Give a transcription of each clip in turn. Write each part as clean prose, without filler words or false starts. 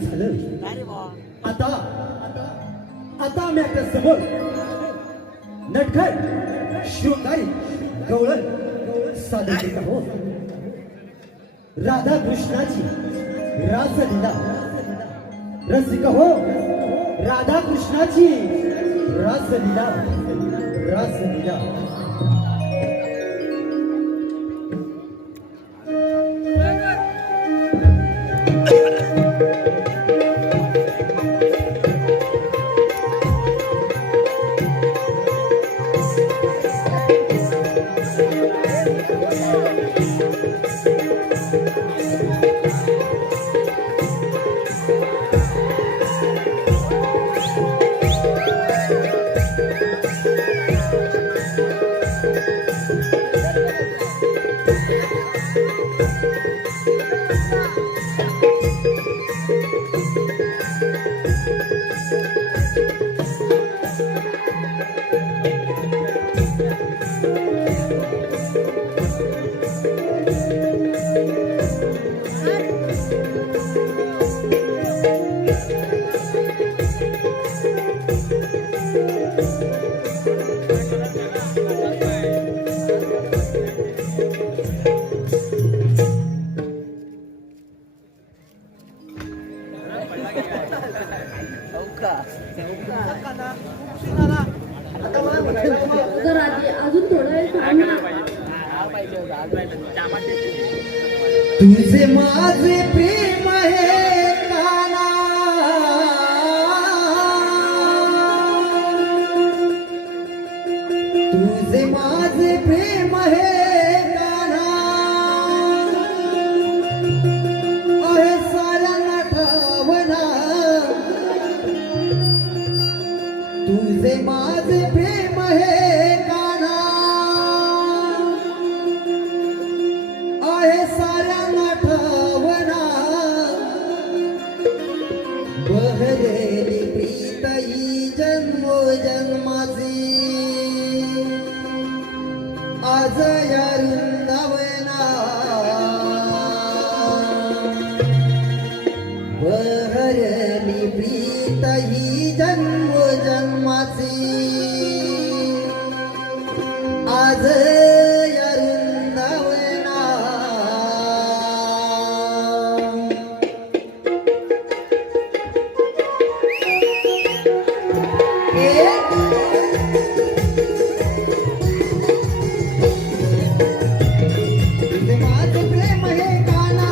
झालं. आता आता आम्ही आपल्या समोर नटखट शृंगारी गवळण सादर करीत आहोत. राधा कृष्णाची रासलीला. रसिक हो, राधा कृष्णाची रासलीला. रासलीला. अजून थोडा वेळ थांब ना. तुझे माझे प्रेम आहे काना. तुझे माझे प्रेम आहे काना. अरे साऱ्यांना ठावना. तुझे माझे प्रेम आहे काना. आहे साऱ्यांना ठावना. बहरेली प्रीत ही जन्मोजन्माची. आज या वृंदावना. बहरेली प्रीत ही जन्मोजन्माची. आज या वृंदावना. तुझे माझे प्रेम हे काना.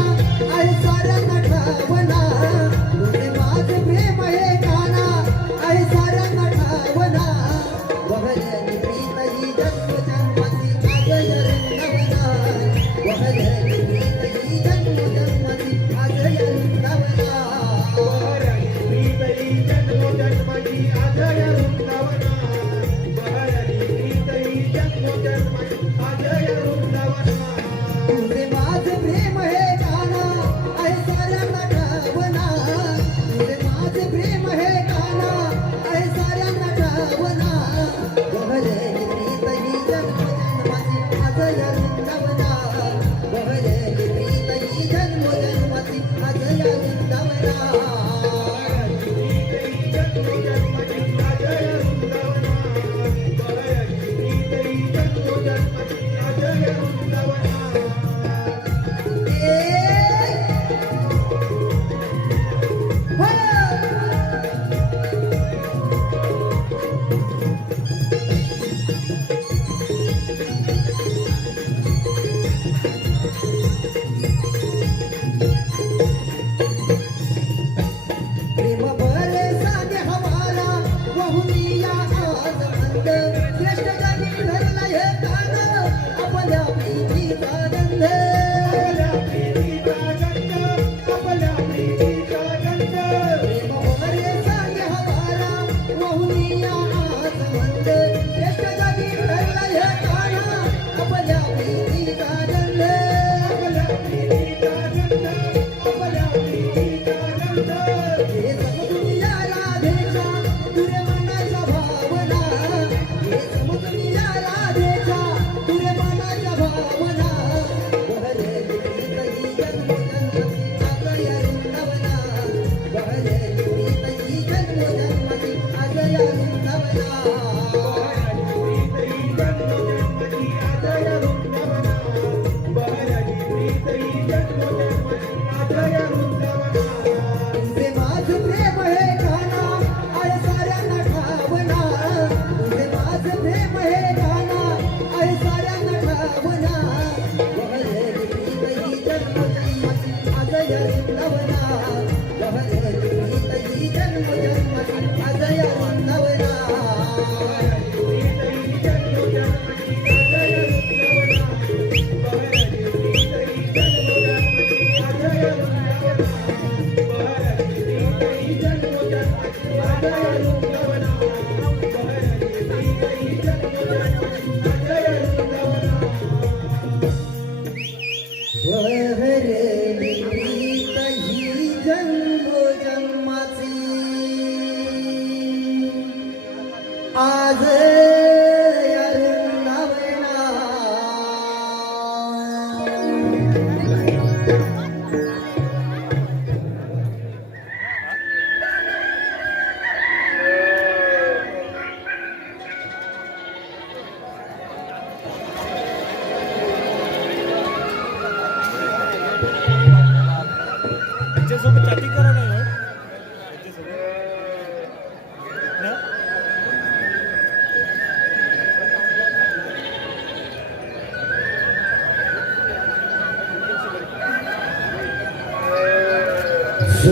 आहे साऱ्यांना ठावना. तुझे माझे प्रेम हे काना. आहे साऱ्यांना ठावना. बहरली प्रीत ही जन्मोजन्माची. आज या वृंदावना. बहरली प्रीत ही जन्मोजन्माची. आज या वृंदावना. बहरली प्रीत ही जन्मोजन्माची. आज या वृंदावना. बहरली प्रीत ही जन्मोजन्माची. आज या वृंदावना. तुझे माझे प्रेम हे काना. आहे साऱ्यांना ठावना. तुझे माझे प्रेम हे काना. आहे साऱ्यांना ठावना. बहरली प्रीत ही जन्मोजन्माची. आज या वृंदावना. बहरली प्रीत ही जन्मोजन्माची. आज या वृंदावना. प्रेम भरे साने हवाला. वाहुनिया आज मंद. श्रेष्ठ जनी धरला हे कान. आपल्या प्रीतीचा गंध. प्रेम भरे साने हवाला. वाहुनिया आज मंद. श्रेष्ठ जनी धरला हे कान. आपल्या प्रीतीचा गंध. हे समजुनिया राधेच्या. तुरे मनाच्या भावना. हे समजुनिया राधेच्या. तुरे मनाच्या भावना. बहरली प्रीत ही जन्मोजन्माची. आज या वृंदावना.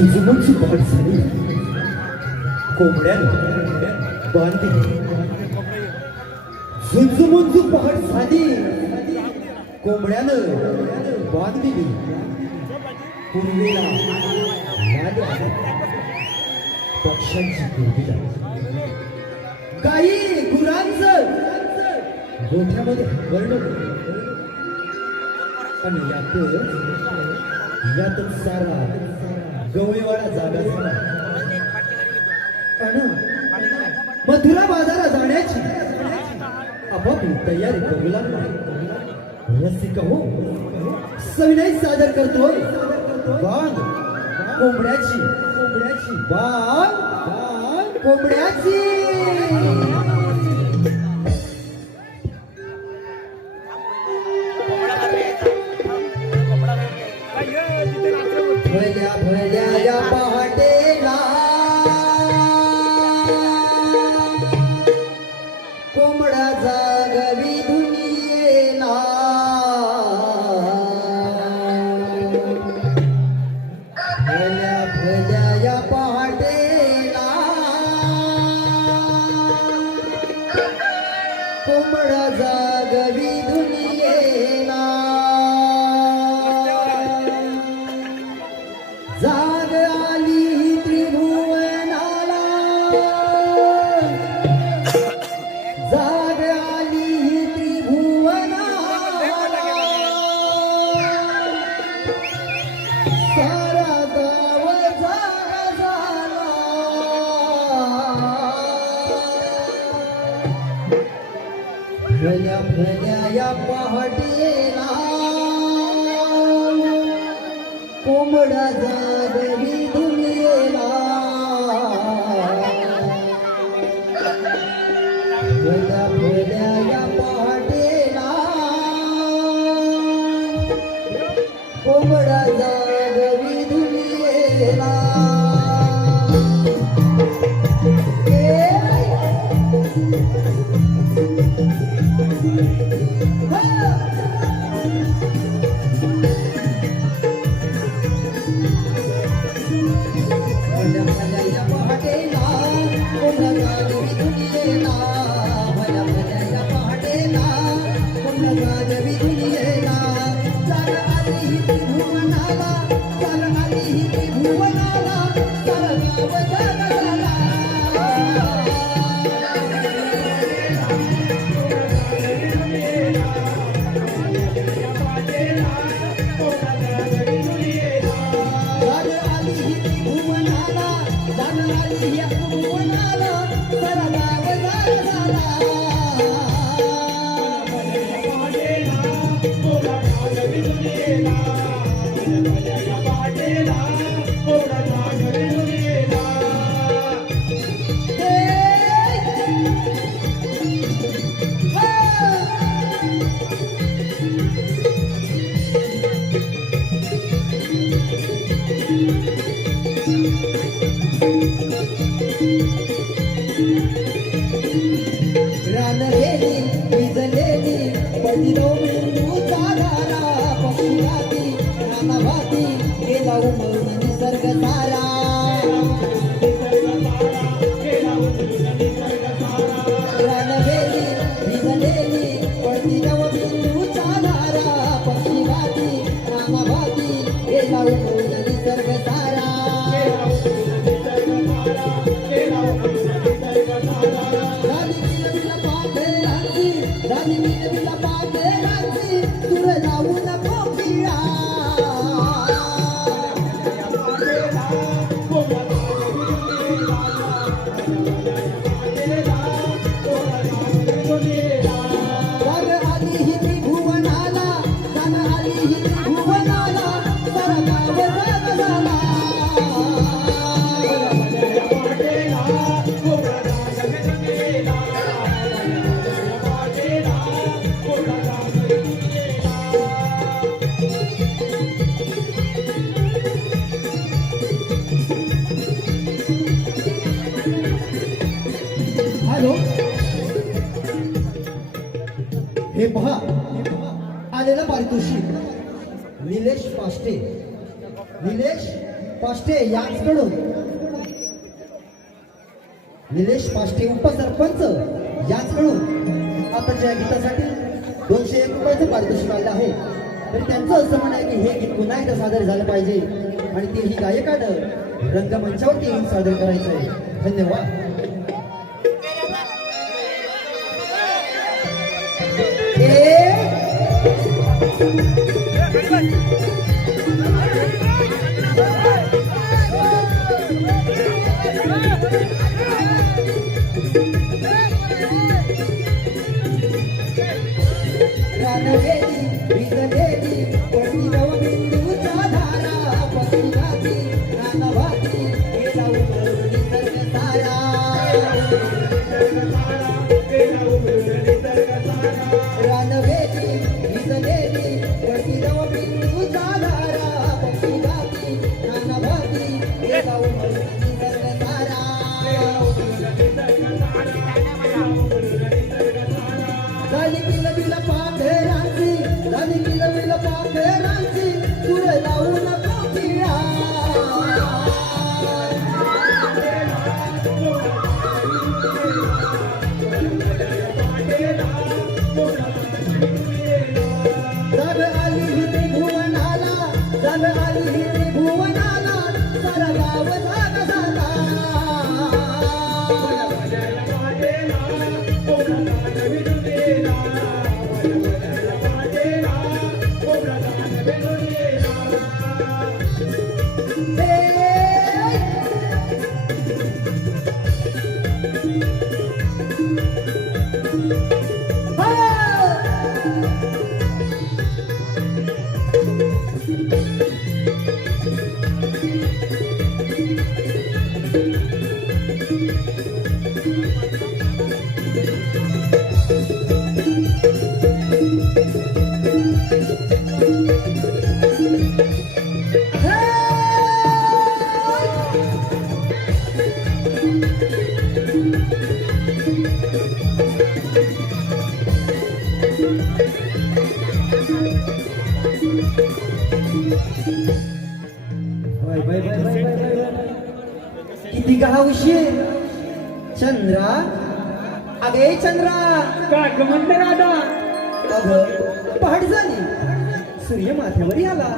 झुंजुमुंजू पहाट झाली कोंबड्यानं बांध दिली झुंजुमुंजू पहाट झाली कोंबड्यानं बांध दिली पूर्वेला लाल्या पक्ष्यांची कुरबी लागली गाई गुरांचं गोठ्यामध्ये हंबरडं आणि यातच सारा गवळीवाडा जागा झाला आणि मथुरा बाजारात जाण्याची आपापली तयारी करू लागला रसिक हो सविनय सादर करतोय बांग कोंबड्याची बांग कोंबड्याची भल्या भल्या या पहाटेला कोंबडा जागवी दुनियेला भल्या भल्या या पहाटेला कोंबडा जागवी दुनियेला जाग आली त्रिभुवनाला जाग आली त्रिभुवनाला सारा गाव जागा झाला भल्या भल्या या पहाटेला कोंबडा जागवी दुनियेला भल्या भल्या या पहाटेला कोंबडा जागवी दुनियेला भल्या भल्या या पहाटेला कोंबडा जागवी दुनियेला भल्या भल्या या पहाटेला कोंबडा जागवी दुनियेला जाग आली ही त्रिभुवनाला जाग आली ही त्रिभुवनाला सारा गाव जागा झाला जाग आली ही त्रिभुवनाला जाग आली या त्रिभुवनाला सारा गाव जागा झाला रानलेली भिजलेली पडिलो मेंदूचा धारा पक्षी नानाभाती गेला उमळून निसर्ग सारा रानलेली भिजलेली पडिलो मेंदूचा धारा पक्षी नानाभाती गेला उमळून निसर्ग सारा राणी मिलविला पांढराची तुर लावून कोकिळा जाग आली ही त्रिभुवनाला जाग आली ही त्रिभुवनाला सारा गाव जागा झाला हॅलो हे पहा आलेलं पारितोषिक निलेश पाष्टे निलेश पाष्टे यांच्याकडून निलेश पाष्टे उपसरपंच यांच्याकडून आताच्या गीतासाठी 201 रुपयाचं पारितोषिक आलं आहे. तर त्यांचं असं म्हणणं आहे की हे गीत पुन्हा एकदा सादर झालं पाहिजे आणि तेही गायकानं रंगमंचावरती येऊन सादर करायचं आहे. धन्यवाद. किती का उशीर चंद्रा. अगे चंद्रा काय म्हणते राधा? अगं पहाट झाली, सूर्य माथ्यावर आला.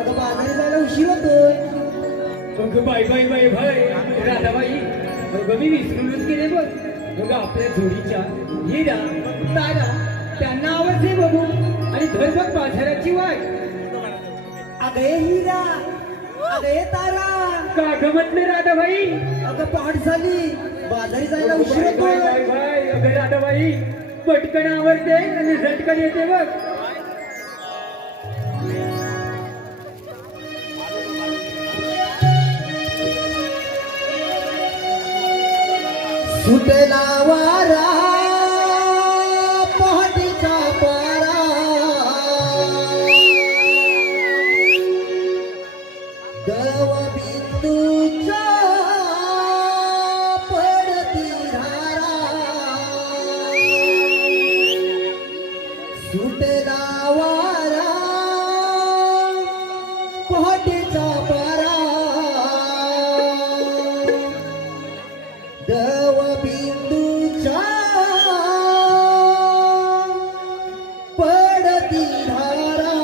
अगं बाजारी जायला उशीर होतोय. मग बाई बाई बाई बाई राधाबाई, अगं मी विसरूनच गेले बघ. मग आपल्या जोडीच्या हिरा तारा त्यांना आवडते बघू आणि धर बघ बाजाराची वाट. अगे हिरा, अगे तारा, का म्हटले राधाबाई? अगं पहाट झाली, बाजारी जायला उशीर बाई बाई होतोय. बाई बाई, अगं राधाबाई पटकन आवडते आणि झटकन येते बघ. सुटला वारा पहाटेचा पारा, दव बिंदूचा पडती धारा. सुटला वारा पहाटेचा पारा, दव बिंदूच्या पडती धारा.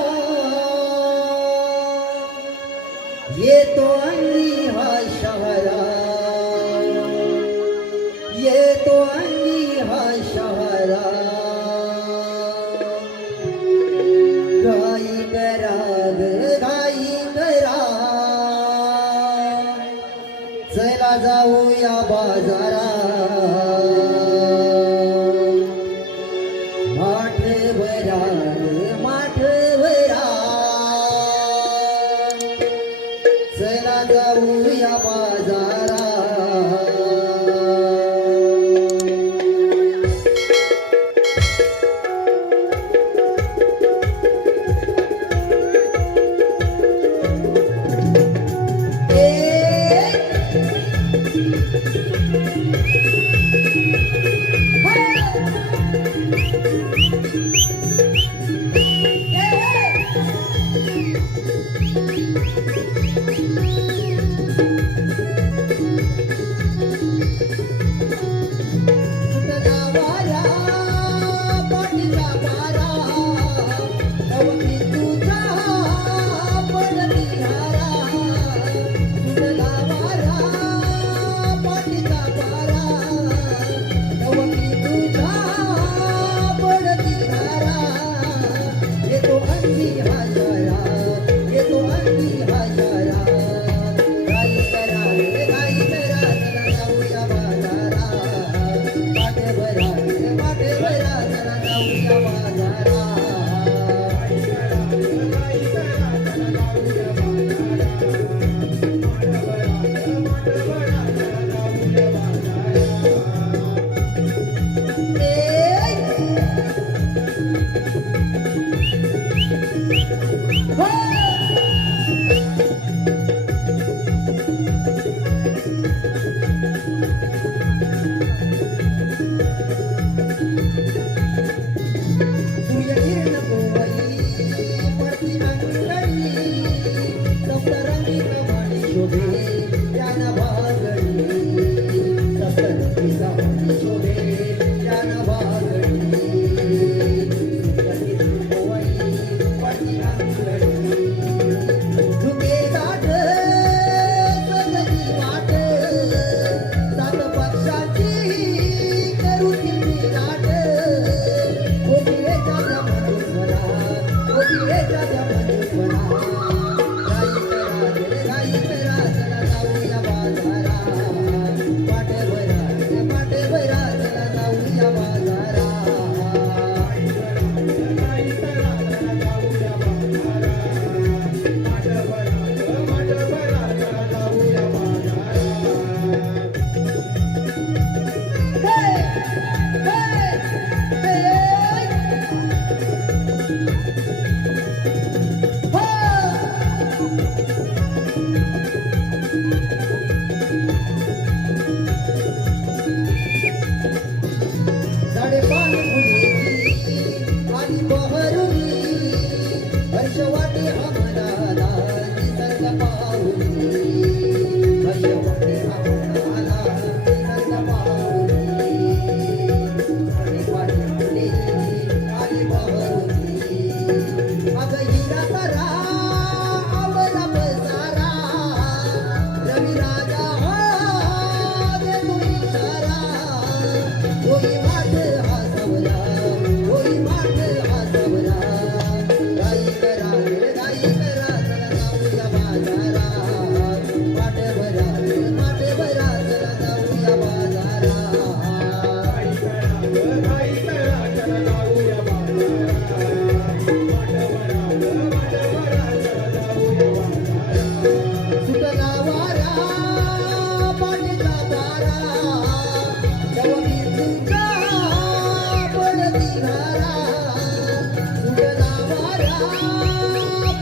येतो अंगी हा शहरा, येतो अंगी हा शहरा. गाई करा ग गाई करा, चला जाऊया बाजारा. माठवरा माठवरा, चला जाऊया बाजारा.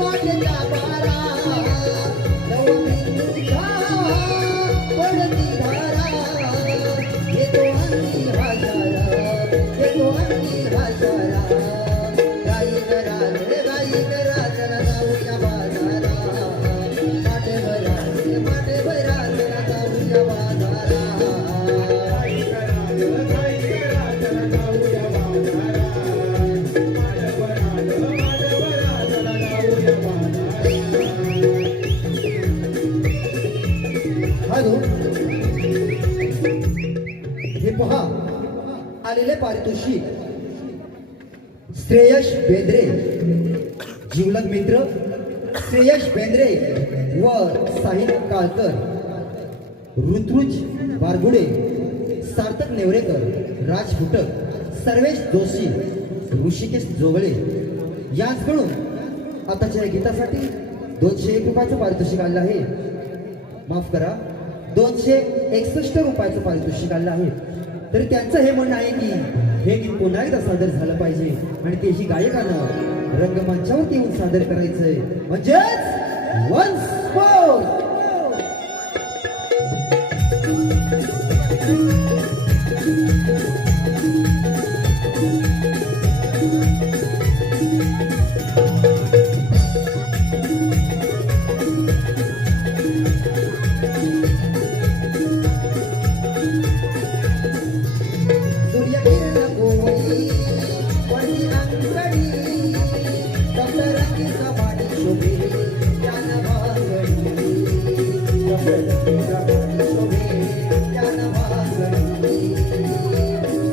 पाठच्या बारा नवबिंदूच्या पडती धारा येतो अंगी हाशारा येतो अंगी हाशारा गाई करा रे गाई करा चला जाऊया बाजारा पाठभरा चला जाऊया बाजारा हॅलो हे पहा आलेले पारितोषिक श्रेयश बेंद्रे जीवलग मित्र श्रेयश बेंद्रे व साहिल काळकर ऋतुज बारगुडे सार्थक नेवरेकर राज फुटक सर्वेश जोशी ऋषिकेश जोगळे यांचकडून आताच्या या गीतासाठी 201 रुपयाचं पारितोषिक आलं आहे. माफ करा 261 रुपयाचं पारितोषिक आलं आहे. तर त्यांचं हे म्हणणं आहे की हे गीत पुन्हा एकदा सादर झालं पाहिजे आणि तेही गायकानं रंगमंचावरती येऊन सादर करायचंय म्हणजेच वन्स मोर. सूर्यकिरण गोवळी पडली अंगडी सप्तरंगी कपाटी शोभे ज्ञान भांगडी सप्तरंगी कपाटी शोभे ज्ञान भांगडी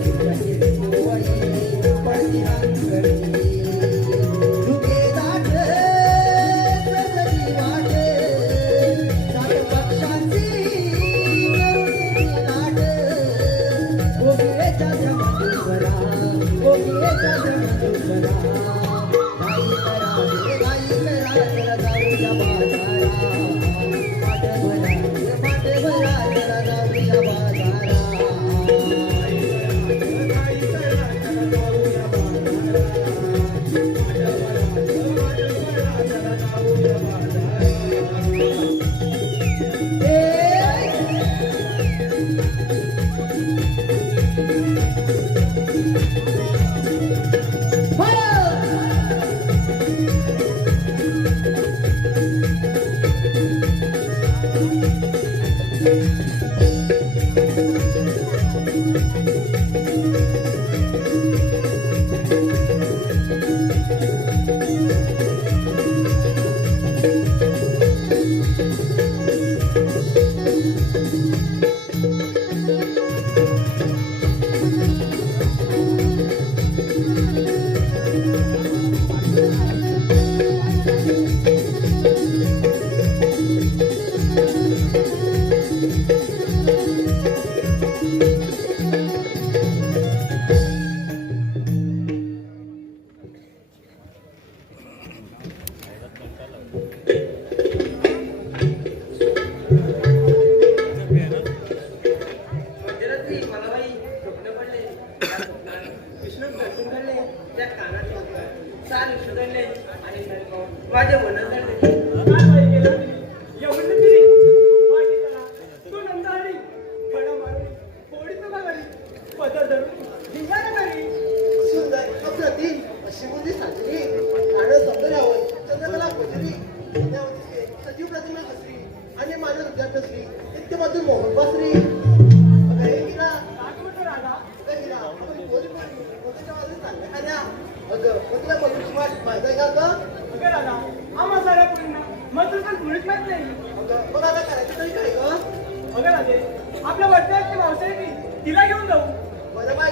सूर्यकिरण गोवळी पडली अंगडी झुके दाट सजली वाट सात पक्षांची करुणी लाट गोपियेच्या जमातीवरा गोपियेच्या जमातीवरा गाई करा रे गाई करा चला जाऊया बाजारा पाठभरा चला जाऊया बाजारा मध्यरात्री मला बाई स्वप्न पडले विष्णू दर्शन घडले त्या कानात साल सुधारले आणि माझ्या मनात घडले काय बाई केलं एवढं तरी वाटी करा तू नंदारी फडा मारून पोळी तुला घरी पदर धरून धिंगाणा घरी सुंदर अप्रतिम अशी मुली साजरी आणि सौंदर्यावर चंद्रकला खोजरी पुण्यावतीचे सजीव प्रतिमा हसरी आणि माझ्या हृदयात बसली इत्यमधून मोहन बसरी आपल्या वडिलांची मावशी तिला घेऊन जाऊ बरं बाई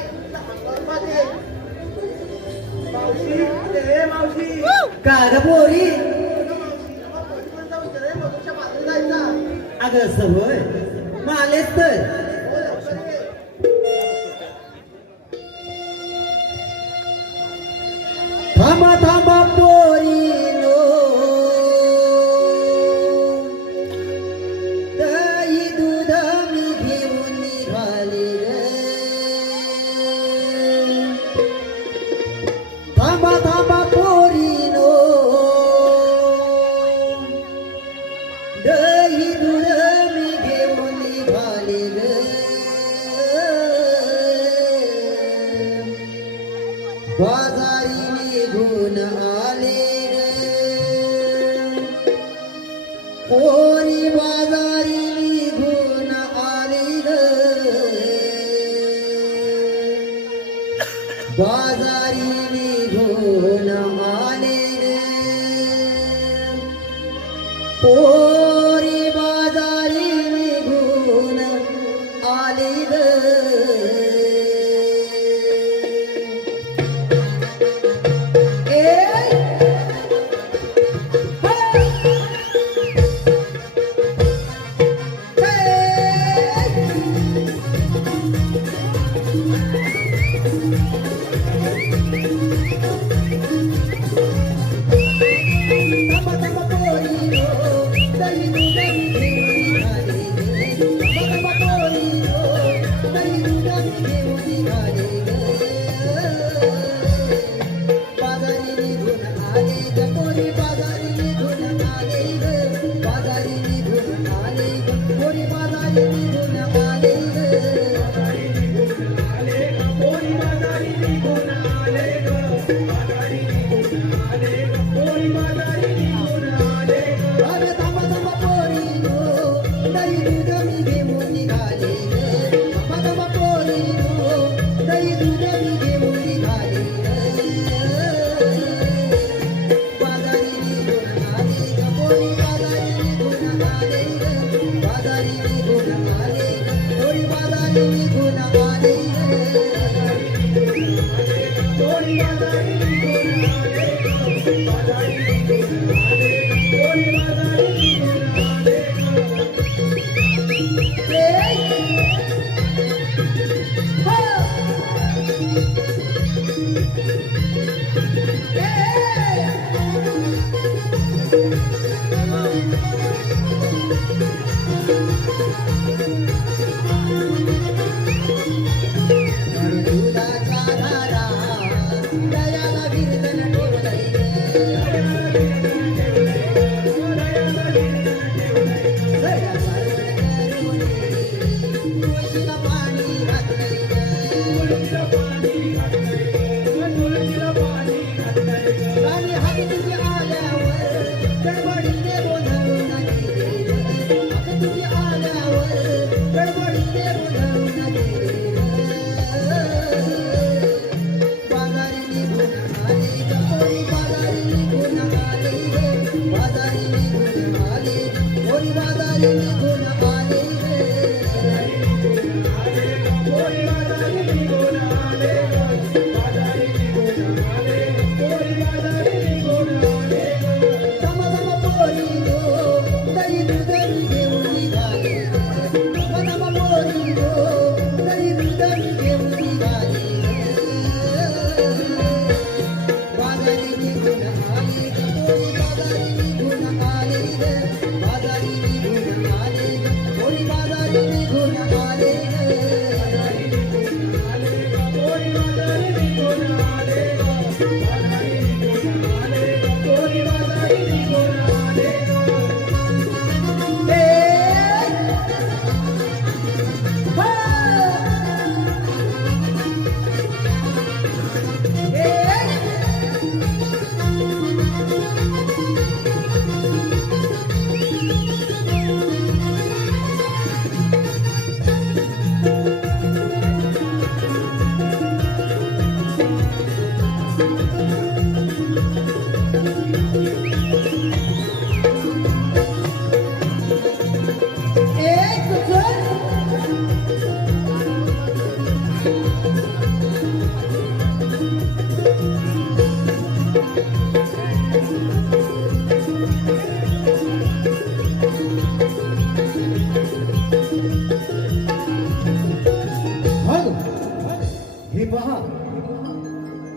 मावशी हे मावशी का ग पोरी मधुच्या बाजूला जायचा अगं सवय मग आलेच तर थांबा थांबा पोरीनो दही दूध मी घेऊन निघाले रे थांबा थांबा पोरीनो बाजारी निघून आले ग पोरी बाजारी निघून आले ग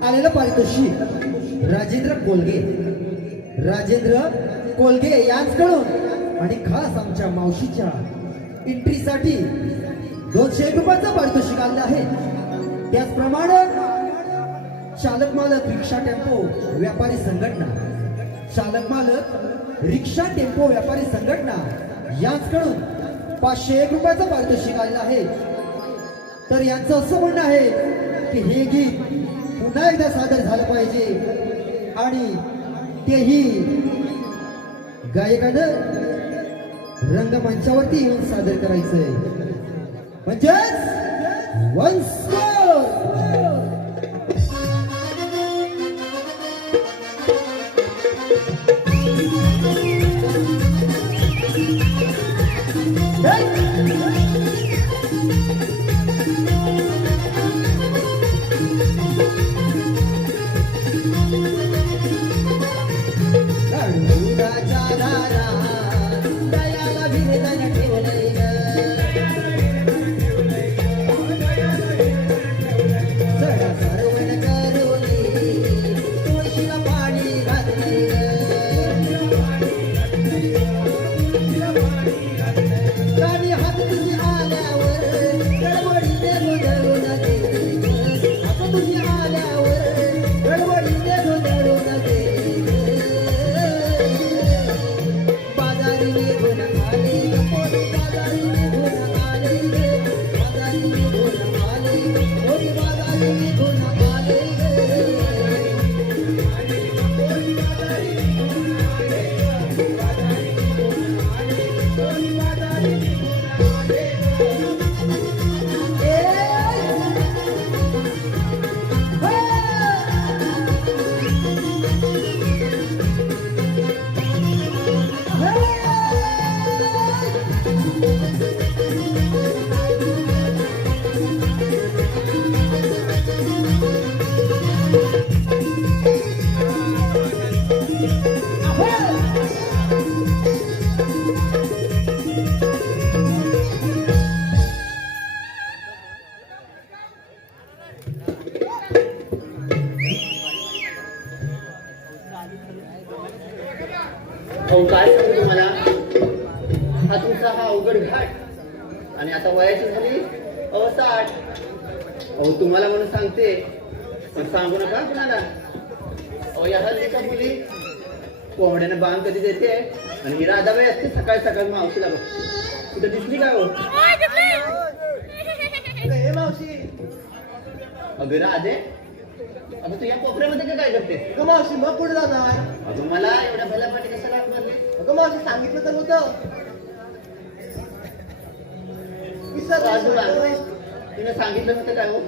आलेलं पारितोषिक राजेंद्र कोलगे यांच्याकडून आणि खास आमच्या मावशीच्या एंट्रीसाठी 201 रुपयाचं पारितोषिक आलं आहे. त्याचप्रमाणे चालक मालक रिक्षा टेम्पो व्यापारी संघटना यांच्याकडून 501 रुपयाचं पारितोषिक आलं आहे. तर यांचं असं म्हणणं आहे की हे गीत पुन्हा एकदा सादर झालं पाहिजे आणि तेही गायकानं रंगमंचावरती येऊन सादर करायचंय. म्हणजेच वन्स मोर खडूराच्या दारात दयाला विरजन ठेवलंय ग. सडा सरवण करुनी तुळशीला पाणी घातलंय ग. गाडी हात तुझी आल्यावर गडबडीने गोंधळून गेली ग. हात तुझी आल्यावर गडबडीने गोंधळून गेली ग. बाजारी निघून आले ग, पोरी बाजारी निघून आले ग. बाजारी निघून आले ग, पोरी बाजारी निघून आले ग. अहो काय सांगू तुम्हाला, हा तुमचा हा अवघड घाट आणि आता वयाची झाली 60. अहो तुम्हाला म्हणून सांगते, पण सांगू नका कुणाला. अहो या हल्लीच्या मुली कोंबड्यानं बांध कधी देते आणि ही राधाबाई असते सकाळी सकाळी मावशीला बघ. कुठे दिसली का हो? हे मावशी अगं राधे, अगं तू या कोपऱ्यामध्ये काय करते? अगं मावशी मग कुठे जाणार? अगं मला एवढ्या भल्यापाठी कशाला हात मारली? अगं मावशी सांगितलं तर होतं. बाजूला विसरलं. तिने सांगितलं नव्हतं काय हो?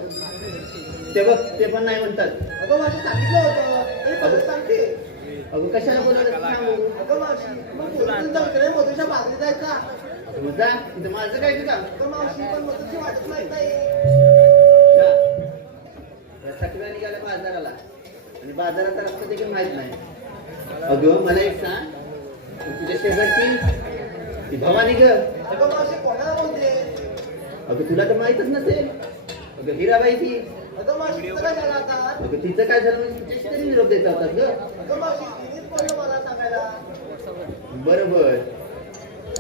ते बघ ते पण नाही म्हणतात. अगं मावशी सांगितलं होतं तरी परत सांगते. अगं कशाला बोलावलं सांगू? अगं मावशी मग बोलून जाऊ इकडे मधुच्या बाजरी जायचा. अगं मग जा, तिथं माझं काय का? अगं मावशी पण मधुची वाटत माहित नाही. या सगळ्या निघाल्या बाजाराला आणि बाजाराचा रस्ता देखील माहित नाही. अगं मला एक सांग, तुझ्या शेजारची ती भवानी ग, अगं मावशी कोणाला बोलते? अगं तुला तर माहितच नसेल. अगं हिराबाई ती. अगं मावशी तिचं काय झालं आता? अगं तिचं काय झालं म्हणजे तिच्याशी तरी निरोप देता होतात ग. अगं मावशी तिनेच बोललं मला सांगायला. बरोबर,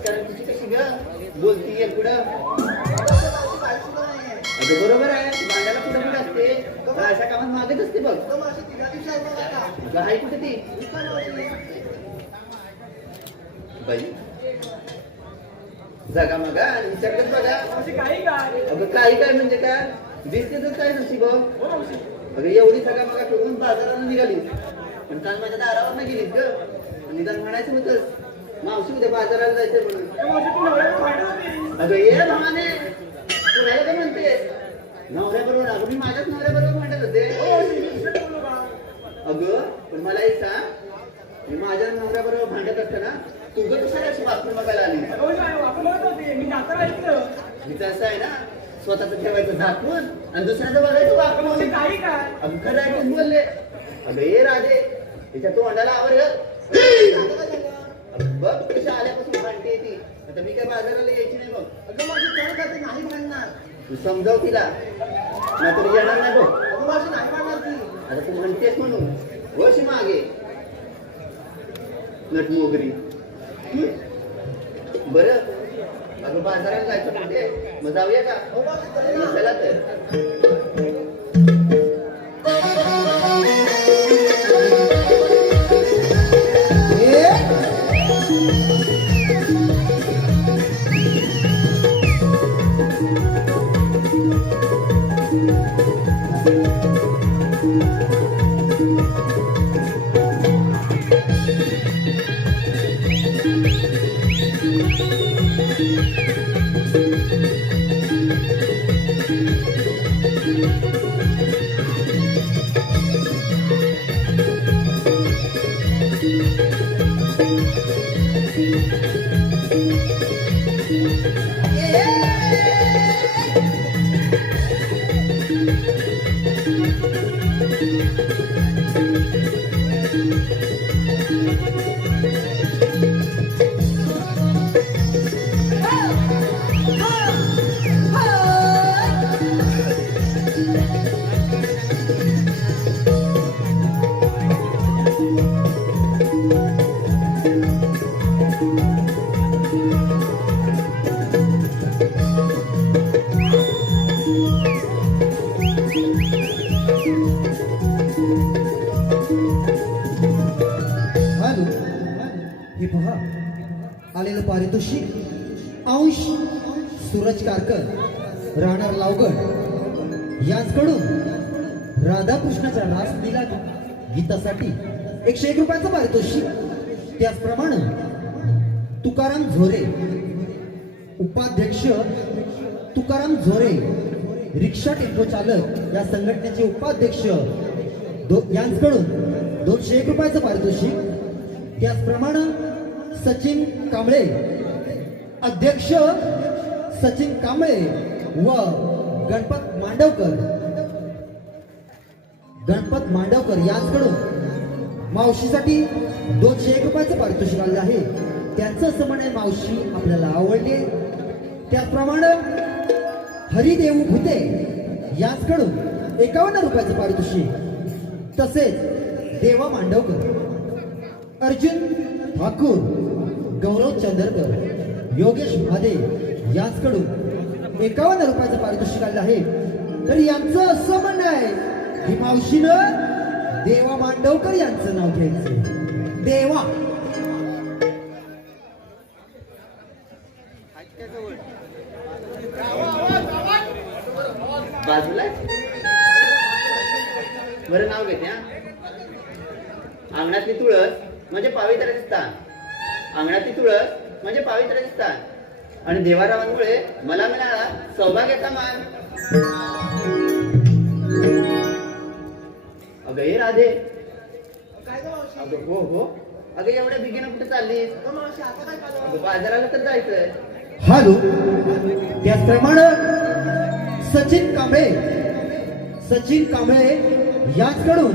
कारण तुझी कशी ग बोलतीये पुढं. अगं मावशी काही सुद्धा नाहीये. अगं बरोबर आहे, ती भांड्याला पुढे पुढे असते, पण अशा कामात मागत असते बघ. अगं मावशी तिला विचार बघ आता. अगं आहे कुठे ती? इथं मावशी. बाई जगा मगा आणि विचारत बघा. मावशी काही काय अगं काही काय म्हणजे काय दिसते तर काय नसती बघ. हो मावशी अगं एवढी सगळा मगा ठेवून बाजाराला निघाली, पण काल माझ्या दारावर नाही गेलीस ग. निदान म्हणायचं होतंच मावशी उद्या बाजाराला जायचंय म्हणून. मावशी तू नवऱ्याला भांडत होती. अगं ये भावाने, तू राहिला काय म्हणते? नवऱ्याबरोबर अगं मी माझ्याच नवऱ्याबरोबर भांडत होते. हो मावशी मी दुसरं बोलू का? अगं पण मला एक सांग, मी माझ्या नवऱ्याबरोबर भांडत असताना तू ग कशाला अशी बाथरूम बघायला आली? अगं मावशी आपण म्हणत होते मी जाताना ऐकलं. हिचं असं आहे ना, स्वतःच ठेवायचं झाकून आणि दुसऱ्याचं बघायचं अगं मावशी वाकून. काही काय अगं खरं आहे तेच बोलले. अगं ये राधे, तिच्या तोंडाला आवर घाल. झालं काय झालं? अगं बघ कशी आल्यापासून भांडते ती. आता मी काय बाजाराला यायची नाही बघ. अगं मावशी चढ खाते नाही भांडणार. तू समजाव तिला, नाहीतर येणार नाही बघ. अगं मावशी नाही भांडणार ती. आता तू म्हणतेस म्हणून वशी मागे नट मोगरी. बरं अगं बाजाराला जायचं म्हणते, मग जाऊया का? हो मावशी चला ना. चला तर. आलेलं पारितोषिक अंश सूरज कारकर राहणार लावगड यांच्याकडून राधाकृष्णाच्या रासलीला गीतासाठी 101 रुपयाचं पारितोषिक. त्याचप्रमाणे तुकाराम झोरे उपाध्यक्ष तुकाराम झोरे रिक्षा टेम्पो चालक या संघटनेचे उपाध्यक्ष यांच्याकडून 201 रुपयाचं पारितोषिक. त्याचप्रमाणे सचिन कांबळे अध्यक्ष सचिन कांबळे व गणपत मांडवकर यांच्याकडून मावशीसाठी 201 रुपयाचं पारितोषिक आले आहे. त्यांचं असं म्हणे मावशी आपल्याला आवडले. त्याचप्रमाणे हरिदेव भुते यांच्याकडून 51 रुपयाचं पारितोषिक. तसेच देवा मांडवकर अर्जुन ठाकूर गौरव चंदरकर योगेश भादे यांच्याकडून 51 रुपयाचं पारितोषिक आलं आहे. तर यांचं असं म्हणणं आहे की मावशीनं देवा मांडवकर यांचं नाव घ्यायचं. देवा बाजूला बरं नाव घेते हा. अंगणातली तुळस म्हणजे पवित्र स्थान. अंगणातली तुळस म्हणजे पवित्र स्थान. आणि देवारावांमुळे मला मिळाला सौभाग्याचा मान. अगं हे राधे. काय गं मावशी? अगं हो हो. अगं एवढ्या बिगीनं कुठे चाललीस? गं मावशी आता काय झालं? अगं बाजाराला तर जायचंय. हॅलो. त्याचप्रमाणे सचिन कांबळे याचकडून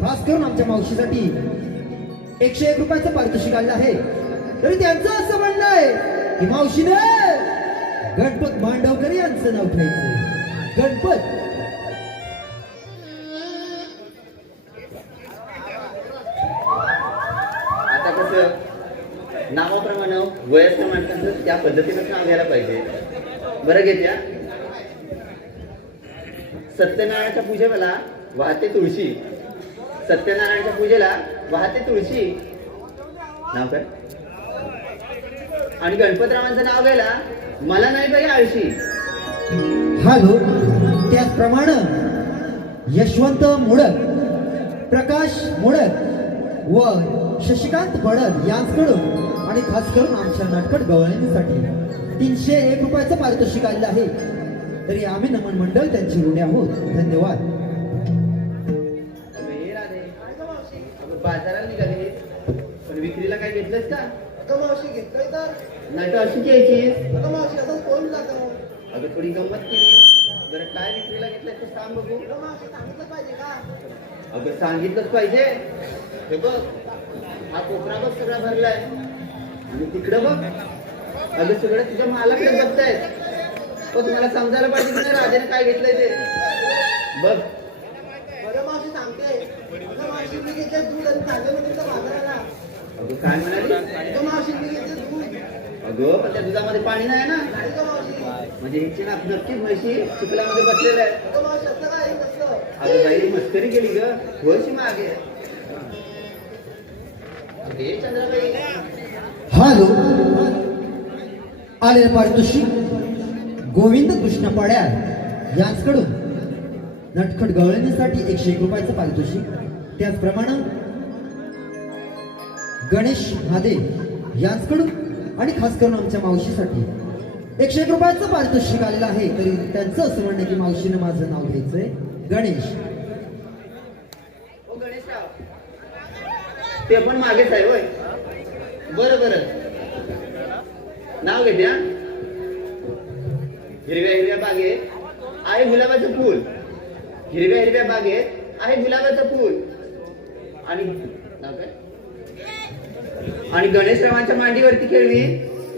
खास करून आमच्या मावशीसाठी 101 रुपयाचं पारितोषिक आलं आहे. तरी त्यांचं असं म्हणणं आहे की मावशीनं गणपत मांडवकर यांचं नाव ठेवायचं. गणपत आता कसं नावाप्रमाणे वयस्कर माणसांचं त्या पद्धतीनं नाव घ्यायला पाहिजे. बरं घेत्या. सत्यनारायणाच्या पूजेला वाहते तुळशी. सत्यनारायणाच्या पूजेला वाहते तुळशी नाव काय. आणि गणपतरावांचं नाव घ्यायला मला नाही बाई आळशी. हॅलो. त्याचप्रमाणे यशवंत मुडक प्रकाश मुडक व शशिकांत बडद यांच्याकडून आणि खास करून आमच्या नाटकट गवळणीसाठी 301 रुपयाचं पारितोषिक आलेलं आहे. तरी आम्ही नमन मंडळ त्यांची ऋणी आहोत. धन्यवाद. हे राधे काय गं मावशी? अगं बाजाराला निघाली पण विक्रीला काय घेतलंस का. अगं मावशी घेतलंय तर. नाही तर अशी घ्यायची. अगं मावशी असं फोन लागतो. अगं थोडी गंमत केली. बरं काय विक्रीला घेतलंय ते सांग बघू. अगं मावशी सांगितलं पाहिजे का? अगं सांगितलंच पाहिजे. हे बघ हा कोपरा बघ सगळा भरलाय. आणि तिकडं बघ अगं सगळं तुझ्या मालाकडे बघतायत. पण तुम्हाला समजायला पाहिजे की नाही राजाने काय घेतलंय ते. बघ बरं मावशी सांगते. अगं मावशी मी घेतले दूध आणि ताजे मध्ये बाजाराला. अगं काय म्हणाली. अगं मावशी मी घेतले दूध. अगं पण त्या दुधामध्ये पाणी नाही ना. नाही गं मावशी. म्हणजे ह्याची ना नक्कीच म्हशी चिखलामध्ये बसलेल्या आहे. अगं मावशी असं काय कसं? अगं बाई मस्करी केली ग. होशी मागे अगे चंद्राबाई. हॅलो. आलेलं पारितोषिक गोविंद कृष्ण पड्याळ यांच्याकडून नटखट गवळणीसाठी 101 रुपयाचं पारितोषिक. त्याचप्रमाणे गणेश भादे यांच्याकडून आणि खास करून आमच्या मावशीसाठी 101 रुपयाचं पारितोषिक आलेलं आहे. तरी त्यांचं असं म्हणणं की मावशीनं माझं नाव घ्यायचंय. गणेश. ओ गणेशराव ते पण मागेच आहे होय. बरं बरं नाव घेते हा. हिरव्या हिरव्या बागेत आहे गुलाबाचं फूल. हिरव्या हिरव्या बागेत आहे गुलाबाचं फूल. आणि नाव काय. आणि गणेशरावांच्या मांडीवरती खेळली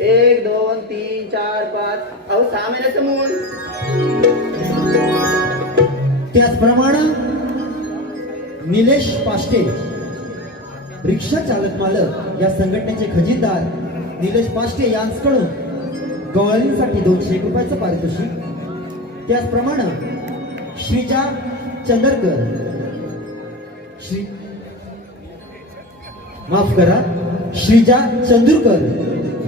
1 2 3 4 5 अहो 6 महिन्याचं मूल. त्याचप्रमाणे निलेश पाष्टे रिक्षा चालक मालक या संघटनेचे खजिनदार निलेश पाष्टे यांच्याकडून गवळणीसाठी 201 रुपयाचं पारितोषिक. त्याचप्रमाणे श्रीजा चंदरकर श्रीजा चंदुरकर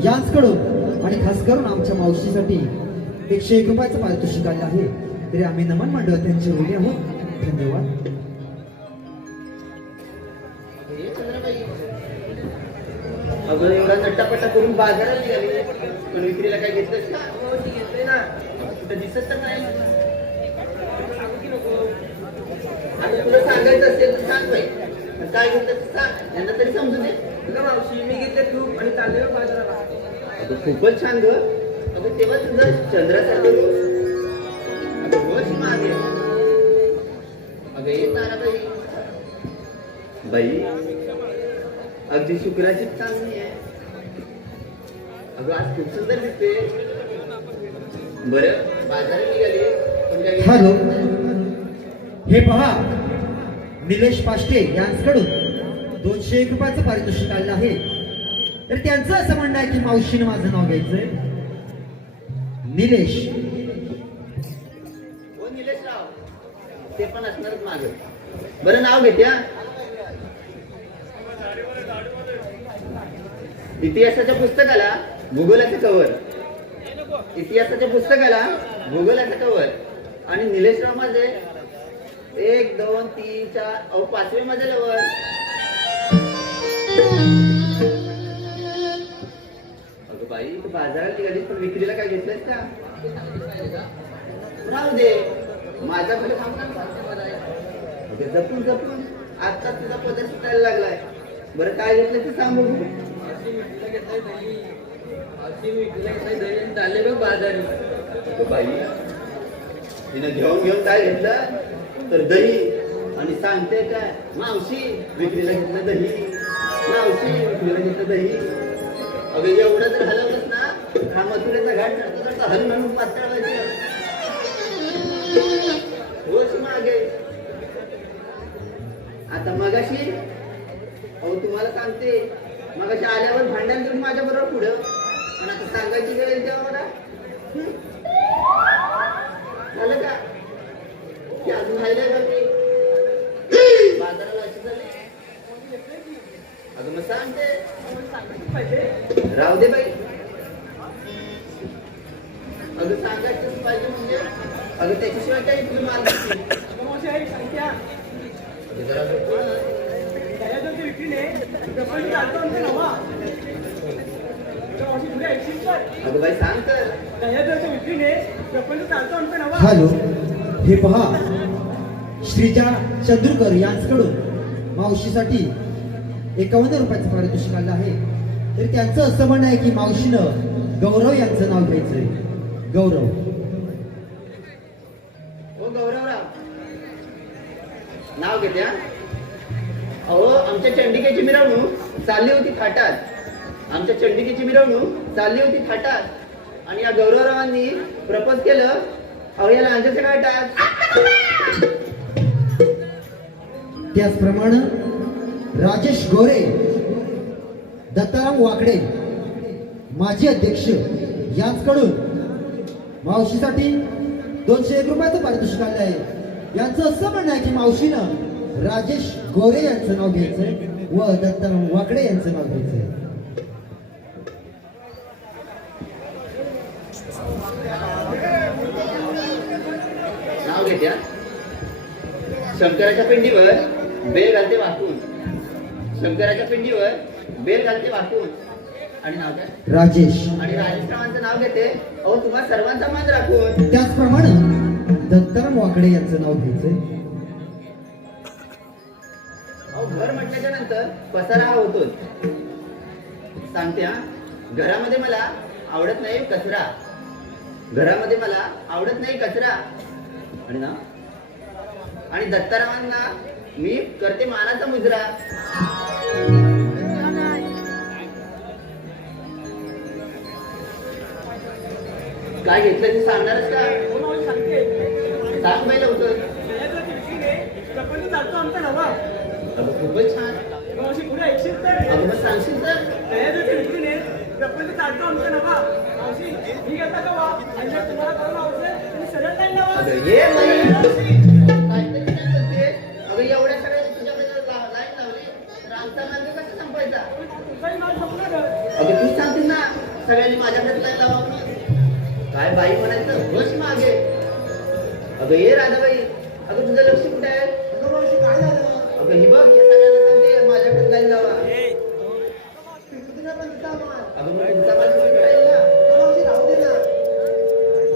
यांचकडून आणि खास करून आमच्या मावशीसाठी 101 रुपयाचं पारितोषिक आले आहे. तरी आम्ही नमन मंडळ त्यांचे ऋणी आहोत. धन्यवाद. हे चंद्राबाई, अगं एवढा नट्टापट्टा करून बाजारात निघाली, पण विक्रीला काय घेतलंस का? मावशी घेतलंय ना. कुठं दिसत तर नाही. सांगू की नको? आता तुला सांगायचं असेल तर सांग बाई. पण काय घेतलं तर सांग, यांना तरी समजू दे. तुला मावशी मी घेतले तूप आणि चालले बघ बाजाराला. अगं खूपच छान ग. अगं तेव्हा तुझं चंद्रासारखं ग. अगं बस मागे. अगं येत ताराबाई. बाई अगदी शुक्राची चांदणी आहे. अगं आज खूप सुंदर दिसते. बरं बाजारात निघाली पण काय हॅलो, हे पहा, निलेश पाष्टे यांच्याकडून 201 रुपयाचं पारितोषिक आलेलं आहे. तर त्यांचं असं म्हणणं आहे की मावशीने माझं नाव घ्यायचंय. निलेश. हो निलेशराव, ते पण असणारच माझं. बरं नाव घेत्या. इतिहासाच्या पुस्तकाला भूगोलाचं कवर. इतिहासाच्या पुस्तकाला भूगोलाचं कवर. आणि निलेशराव माझे 1 2 3 4 अहो 5वे मजल्यावर. अगं बाई तू बाजारात निघालीस पण विक्रीला काय घेतलंस का? राहू दे, माझा भले अगं जपून जपून आता तुझा पदर सुटायला लागलाय. बरं काय घेतलं ते सांग बघू. चालले बघ बाजारी. अगं बाई तिनं घेऊन काय घेतलं तर दही. आणि सांगते काय मावशी विक्रीला घेतलं दही. मावशी विक्रीला घेतलं दही. अगं एवढं जर हलवलंच ना हा मथुरेचा घाट चढता हल म्हणून पातळ व्हायचं. रोज मागे. आता मगाशी अहो तुम्हाला सांगते मगाशी आल्यावर भांडण घेऊन माझ्या बरोबर पुढं. पण आता सांगायची वेळ येईल तेव्हा मला झालं का की अजून राहिलंय का मी बाजाराला अशी झाली. अगं मग सांगते राहू दे बाई. अगं सांगायचंच पाहिजे म्हणजे अगं त्याच्याशिवाय काही तुझी माल जरा अगं बाई सांग तर. हॅलो, हे पहा, श्रीजा चंद्रकर यांच्याकडून मावशीसाठी 51 रुपयाचं पारितोषिक आलं आहे. तर त्यांचं असं म्हणणं आहे की मावशीनं गौरव यांचं नाव घ्यायचंय. गौरव. हो गौरवराव नाव घेत्या. अहो आमच्या चंडिकेची मिरवणूक चालली होती थाटात. आमच्या चंडिकेची मिरवणूक चालली होती थाटात. आणि या गौरवरावांनी प्रपोज केलं अहो या लांजाच्या घाटात. त्याचप्रमाणे राजेश गोरे, दत्ताराम वाकडे माजी अध्यक्ष यांच्याकडून मावशीसाठी 201 रुपयाचं पारितोषिक आलं आहे. यांचं असं म्हणणं आहे की मावशीनं राजेश गोरे यांचं नाव घ्यायचंय व दत्ताराम वाकडे यांचं नाव घ्यायचंय. नाव घेत्या. शंकराच्या पिंडीवर बेल घालते वाकून. शंकराच्या पिंडीवर बेल घालते वाकून. आणि नाव काय? राजेश. आणि राजेशरावांचं नाव घेते अहो तुम्हा सर्वांचा मान राखून. त्याचप्रमाणे दत्ताराम वाकडे यांचं नाव घ्यायचंय. अहो घर म्हटल्याच्या नंतर पसारा हा होतोच. सांगते हा, घरामध्ये मला आवडत नाही कचरा. घरामध्ये मला आवडत नाही कचरा. आणि ना आणि दत्तारामांना मी करते मानाचा मुजरा. काय घेतलं ते सांगणारच का? सांग बाई लवकर. अगं खूपच छान. अगं मग सांगशील तर. अगं ये बाई. काहीतरी काय करते? अगं एवढ्या सगळ्या तुझ्याकडे लाईन लावली तर आमचा मार्ग कसा संपायचा? अगं तूच सांगतील ना. सगळ्यांनी माझ्याकडे लाईन लावा काय बाई म्हणायचं बस मागे अगं ये राधाबाई अगं तुझं लक्ष कुठे आहे अगं मावशी काय झालं अगं ही बघ हे सगळ्यांना सांगते माझ्याकडे लाईन लावा तुझ्या पण दिसता मग. अगं मग तुमचा माझं कुठे राहील ना अगं मावशी राहू दे ना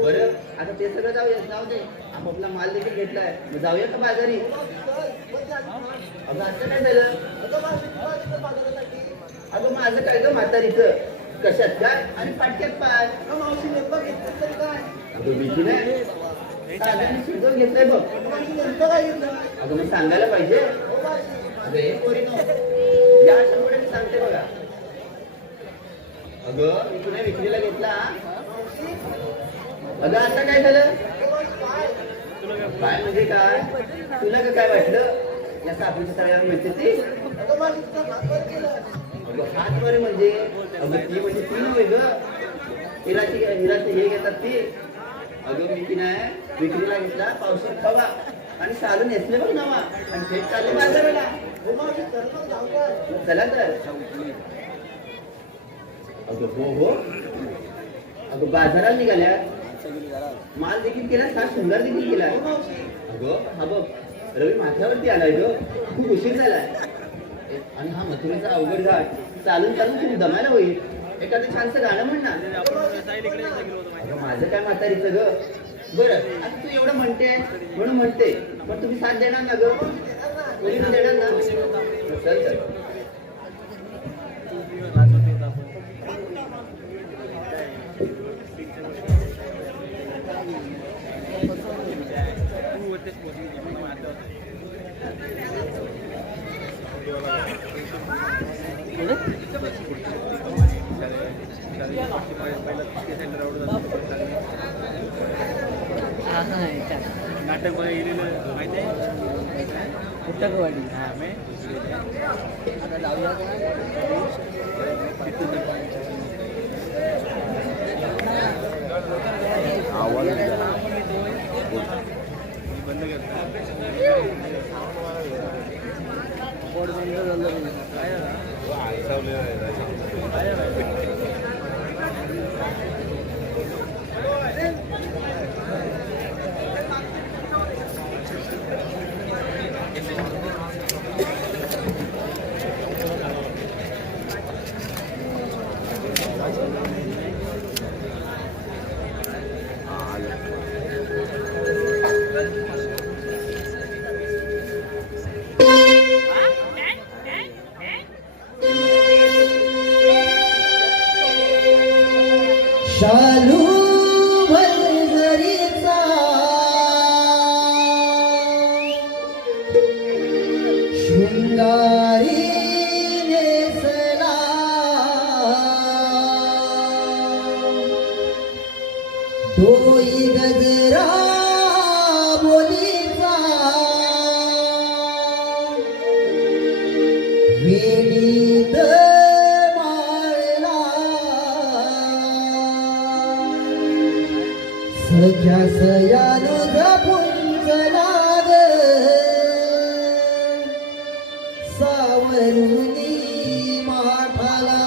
बरं आता ते सगळं जाऊ दे आपापला माल देखील घेतलाय मग जाऊया का बाजारी अगं असं काय झालं अगं मावशी तुला तिथं बाजारासाठी अगं माझं काय ग म्हातारीचं कशात काय आणि फाटक्यात पाय अगं मावशी नेमकं घेतलं तरी काय अगं भीती नाही साधारण शिजवून घेतलंय बघ अगं मावशी नेमकं काय घेतलं अगं मग सांगायला पाहिजे हो मावशी अगं हे पोरी या अशा पुढे मी सांगते बघा अगं मी तुला विक्रीला घेतला अगं आता काय झालं अगं मावशी काय काय म्हणजे काय तुला का काय वाटलं या सापळीच्या तळ्याला मिळते ती अगं मावशी तुझा हातवर केलं अगं हात बरे म्हणजे अगं ती म्हणजे ती नव्हे ग हिराची हे घेतात ती अगं मी की नाही विक्रीला घेतला पावसात खावा आणि साधू नेसले बघ नावा आणि थेट चालले बाजाराला हो मावशी चल मग जाऊ का मग चला तर अगं हो अगं बाजाराला निघाल्या माल देखील केला फार सुंदर देखील केला हो मावशी अगं हा बघ रवी माथ्यावरती आलाय ग खूप उशीर झालाय आणि हा मथुरेचा अवघड घाट चालून खूप दमायला होईल एखादं छानसं गाणं म्हण ना अगं माझं काय म्हातारीचं ग बरं आता तू एवढं म्हणते म्हणून म्हणते पण तुम्ही साथ देणार ना ग तुम्ही पण देणार ना चल चल नाटक बघितलेलं माहिती आहे पुस्तकवाडी आता जाऊया बंद केलं बोर्ड बंद झालं काय शालू भरजरीचा शृंगारी नेसला डोई गजरा बोलीचा विनीत सख्या सयानो जपुंजला ग सावरुनी माठाला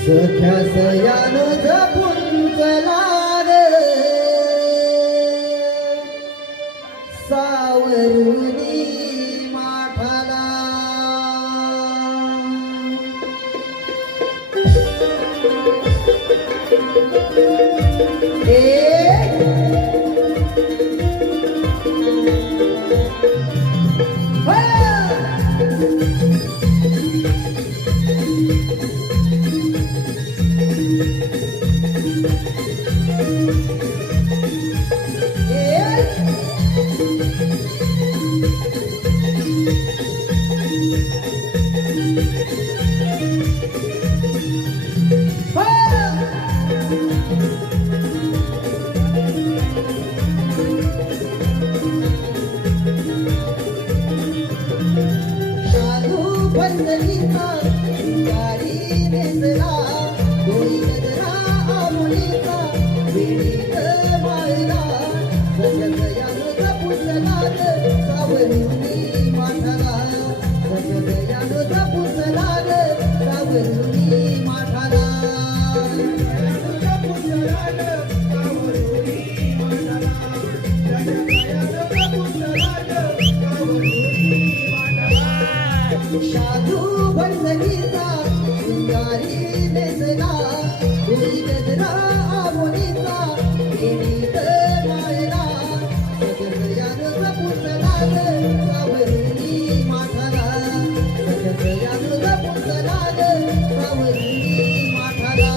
सख्या सयानो जपुंजला ग सावरुनी माठाला गजरा आवनीचा प्रेमीत मायला सजयानुचा पुतळा सावरुणी माठाला सजयानुचा पुतळा सावरुणी माठाला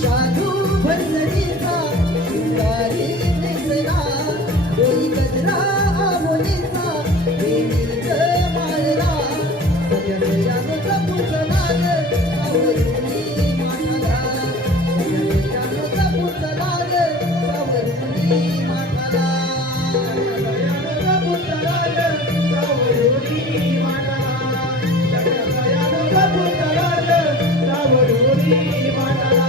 शाधू भंजनीचा शृंगारी नेसला डोई गजरा आवनीचा प्रेमीत मायला सजयानुचा पुतळा सावरुणी माठाला सजयानुचा पुतळा सावरुणी माठाला सजयानुचा पुतळा सावरुणी माठाला सजयानुचा पुतळा सावरुणी माठाला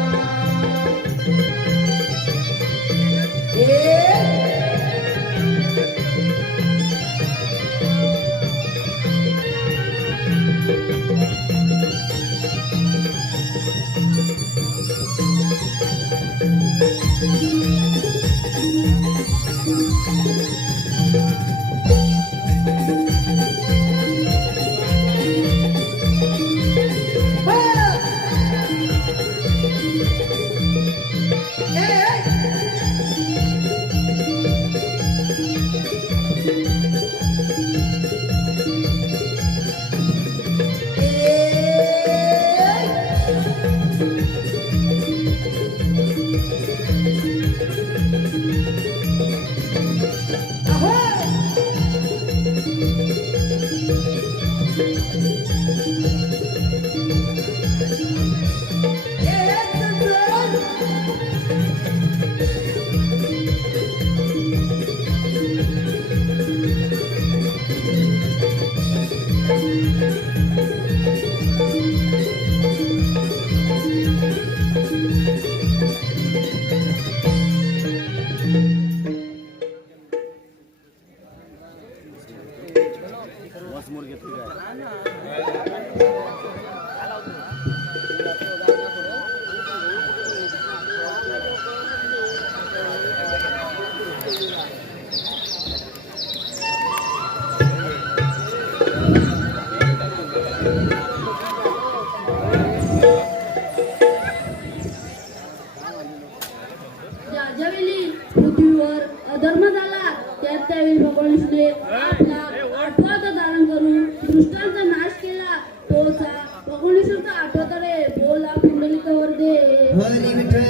ज्यावेळी पृथ्वीवर अधर्म झाला त्यावेळी भगवान विष्णूने आपला आठवाचा धारण करून दुष्टांचा नाश केला. तोचा भगवान विष्णूचा आठवत रे बोला पुंडलिकावर दे. हरी विठ्ठल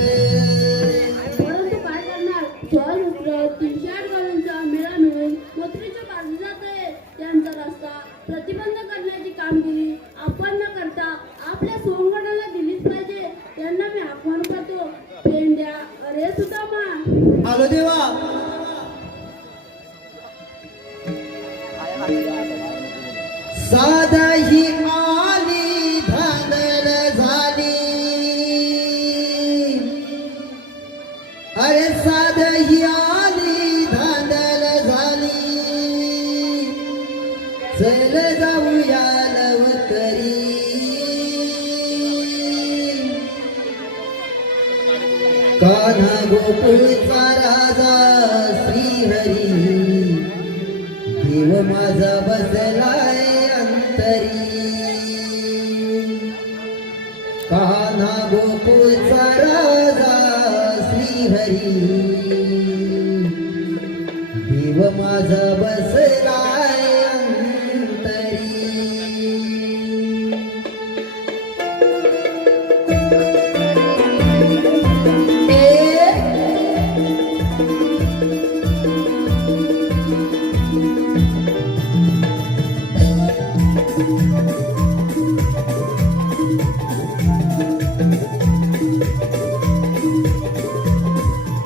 परंतु काय करणार, स्वर उपयोग 308 गावांचा मेळा मिळून मथुरेच्या बाजू जाते. त्यांचा रस्ता प्रतिबंध करण्याची कामगिरी आपण न करता आपल्या सोंगणाला दिलीच पाहिजे. त्यांना मी आव्हान करतो, प्रेम द्या अरे सुदामा. आलो देवा. साधा ही आली धांदल झाली, अरे साध ही आली धांदल झाली. चल जाऊया लवकरी, कान्हा गोकुळचा राजा श्रीहरी देव माझा बसलाय अंतरी कान्हा गोकुळचा राजा श्रीहरी देव माझा बसलाय अंतरी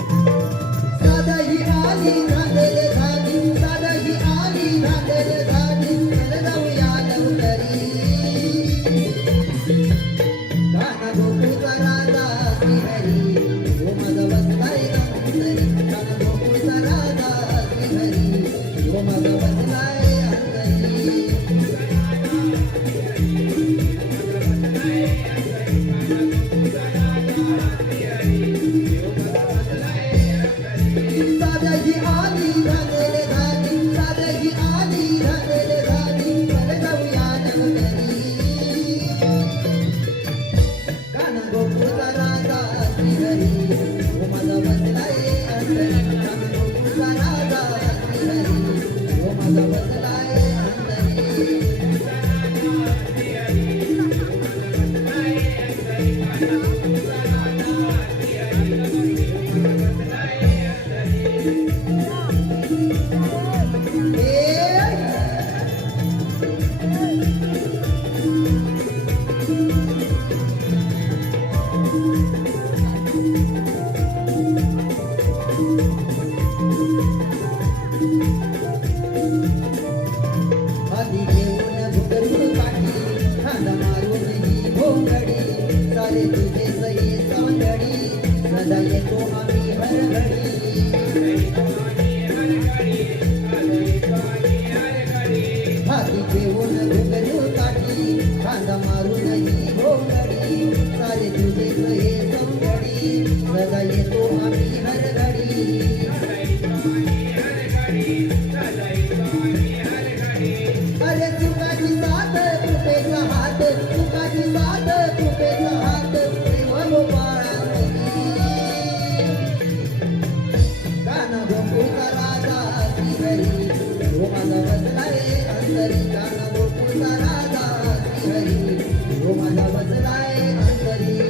साधा ही आली झालेल झाली साधा ही आली झालेल झाली चल जाऊया लवकरी कान्हा गोकुळचा राजा श्रीहरी हो माझा बसलाय अंतरी कान्हा गोकुळचा राजा श्रीहरी हो माझा बसलाय अंतरी साधी आली झालेल झाली साधी आली झालेल झाली चल जाऊया लवकरी कान्हा गोकुळचा राजा श्रीहरी हो माझा बसलाय अंतरी कान्हा गोकुळचा राजा श्रीहरी हो माझा बसलाय अंतरी हाती घेऊन घुगरू काठी खांदा मारून ही भोंगडी सारे तुझे सही सौंदडी सदा येतो आम्ही हरघडी हाती घेऊन घुगरू काठी खांदा मारून ही भोंगडी सारे तुझे सही सौंदडी सदा येतो आम्ही हरघडी अरे तुकाची साथ तुपेचा हात तुकाची साथ तुपेचा हात प्रेम गोपाळांनी कान्हा गोकुळचा राजा श्रीहरी हो माझा बसलाय अंतरी कान्हा गोकुळचा राजा श्रीहरी हो माझा बसलाय अंतरी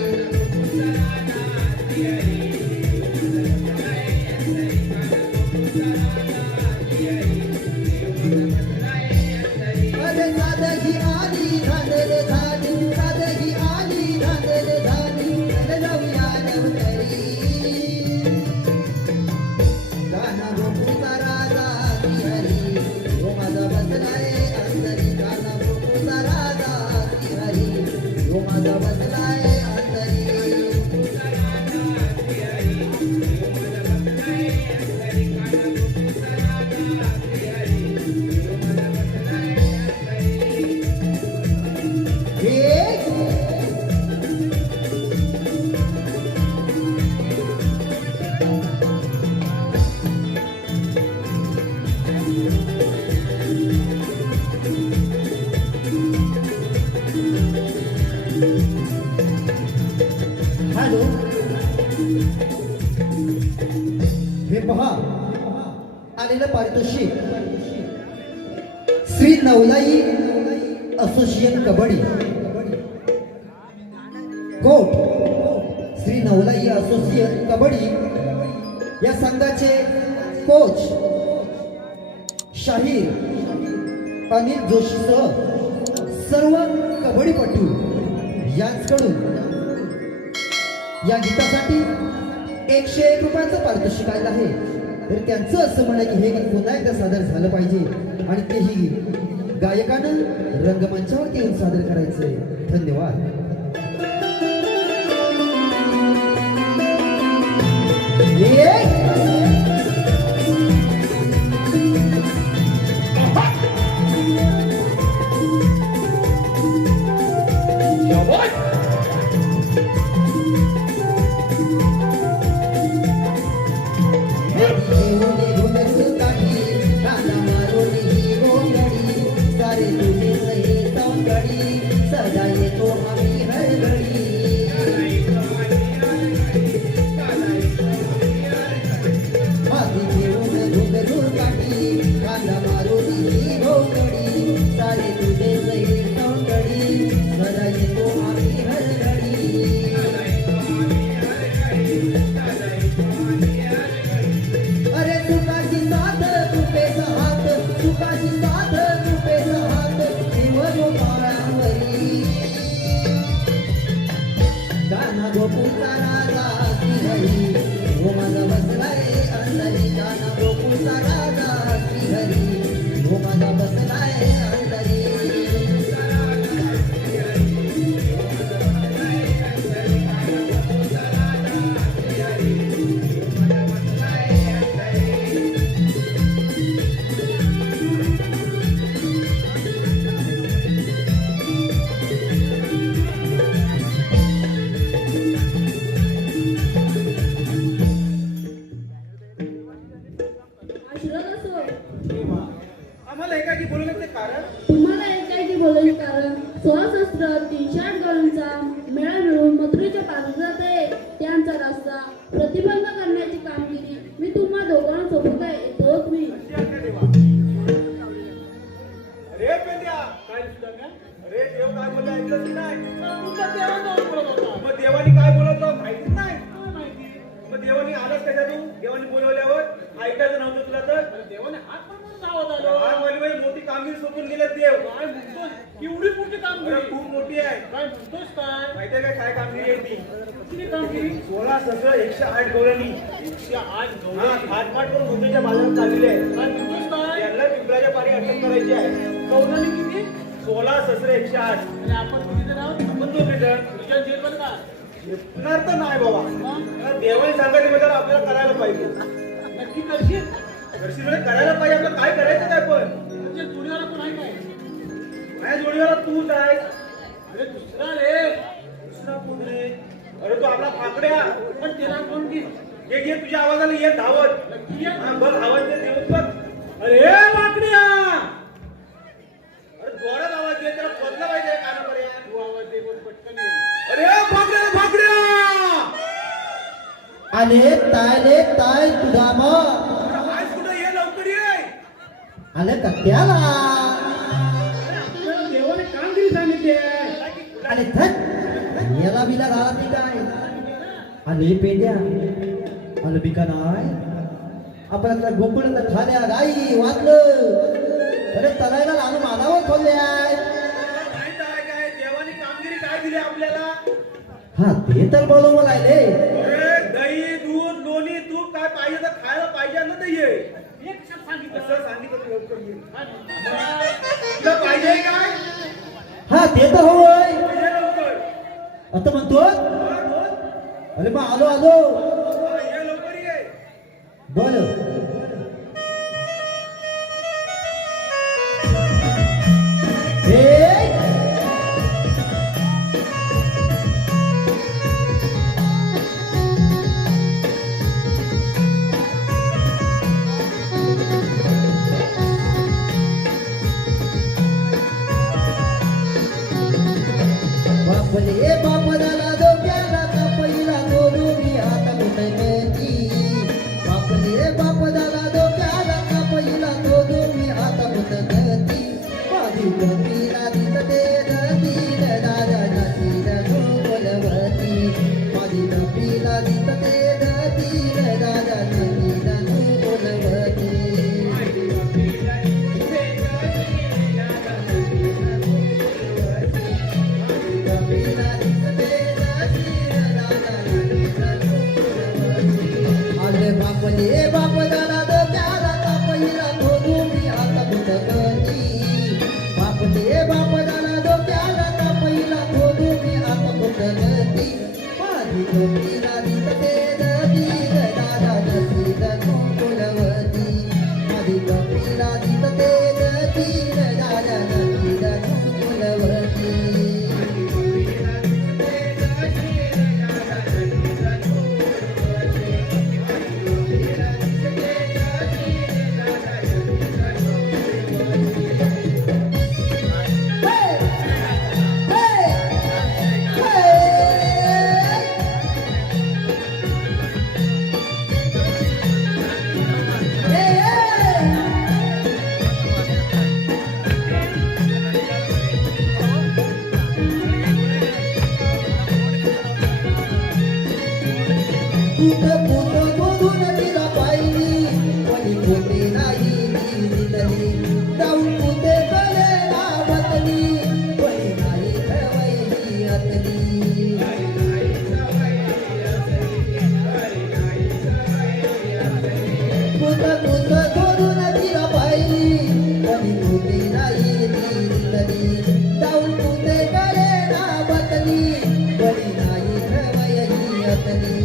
अरे साधगी आली झालेल झाली साधगी आली झालेल झाली चल जाऊया लवकरी कान्हा गोकुळचा राजा श्रीहरी हो माझा बसलाय अंतरी कान्हा गोकुळचा राजा श्रीहरी हो माझा बसलाय अंतरी हॅलो हे पहा आलेलं पारितोषिक श्री नवलाई असोसिएशन कबड्डी कोट श्री नवलाई असोसिएशन कबड्डी या संघाचे कोच शाहीर अनिल जोशीसह सर्व कबड्डीपटू यांच्याकडून या गीतासाठी 101 रुपयाचं पारितोषिक आलं आहे. तर त्यांचं असं म्हणणं की हे गीत पुन्हा एकदा सादर झालं पाहिजे आणि तेही गायकानं रंगमंचावरती येऊन सादर करायचंय. धन्यवाद. प्रतिबंध करण्याची कामगिरी मी तुम्हा दोघांसोबत आहे. येतो तुम्ही. अरे पेंड्या काय दिसतं? अरे देव काय बोलला ऐकलं की नाही? तुमचा देवानं बोलत होता. मग देवानी काय बोलत होता माहितीच नाही. मग देवानी आलाच कशा तू? देवानी बोलवल्यावर ऐकायचं नव्हतं तुला तर? देवाने हात पण लावत आलो. हात वाली मोठी कामगिरी सोडून गेले देव. काय म्हणतोस? एवढी मोठी कामगिरी खूप मोठी आहे. काय म्हणतोस काय? माहितीये काय काय कामगिरी आहे ती? किती कामगिरी? 16 सहस्र 108 गौरांनी 108 गौरांनी हातपाट करून मोठ्याच्या बाजारात चाललेले आहे. काय म्हणतोस काय? यांना पिंपळाच्या पारी अटक करायची आहे. गौरांनी किती? 16 सहस्र 108. आणि आपण किती जण आहोत? आपण दोघे जण. तुझ्या जेलमध्ये का? झेपणार तर नाही बाबा. देवाने सांगितलं म्हणजे आपल्याला करायला पाहिजे. नक्की करशील? करशील म्हणजे करायला पाहिजे. आपल्याला काय करायचं काय पण? म्हणजे जोडीवाला कोण आहे काय? माझ्या जोडीवाला तूच आहे. अरे दुसरा रे. दुसरा कोण रे? अरे तो आपला फाकड्या. पण त्याला कोण घे? ये तुझ्या आवाजाने ये धावत. बघ आवाज दे देऊन बघ. अरे फाकड्या. अरे जोरात आवाज दे. त्याला पडलं पाहिजे कानापर्यंत. तू आवाज दे बोल पटकन ये. अरे फाकड्या फाकड्या. आले ताय तुझा मग आज कुठे ये लवकर ये. आले कट्ट्याला देवाने कामगिरी सांगितली आले थट याला बिला झाला ती काय आले पेंड्या आलं बिका नाही आपल्याला गोकुळ खाल्या गाई वाचलं अरे तलायला लहान मानावर खोलल्या माहित आहे काय देवाने कामगिरी काय दिली आपल्याला? हा ते तर बोलवून राहिले अरे दही दूध लोणी तूप काय पाहिजे तर खायला पाहिजे ना ते ये. एक शब्द सांगितलं असं सांगितलं तर लवकर ये. तुला पाहिजे काय? हा ते तर होय ये लवकर. आता म्हणतो बोल. अरे मग आलो हा, ये लवकर ये. बर बापले बाप झाला डोक्याला का पहिला दोरू मी आता मुठती बापले बाप झाला डोक्याला का पहिला दोरू मी आता मुठती माझी गतीला दिसते गतील दादा नसील गोलवती माझी गतीला दिसते गतील दादा नसील गोलवती आले बापले बाप झाला डोक्याला का पहिला धोरू मी आता मुठती बापले बाप झाला डोक्याला का पहिला धोरू मी आता मुठती माझी गतीला दिसते नदील दादा नसील गोलवती माझी गतीला दिसते नदील दादा नसील गोलवती मधून तिला पाहिली कोणी खोटे नाही दिसली जाऊन कुठे कले बदली कोणी नाही ठेवायची अतली कुठ धरून तिला पाहिली कोणी खोटे नाही दिसली जाऊन कुठे कले बदली कोणी नाही ठेवायची अतली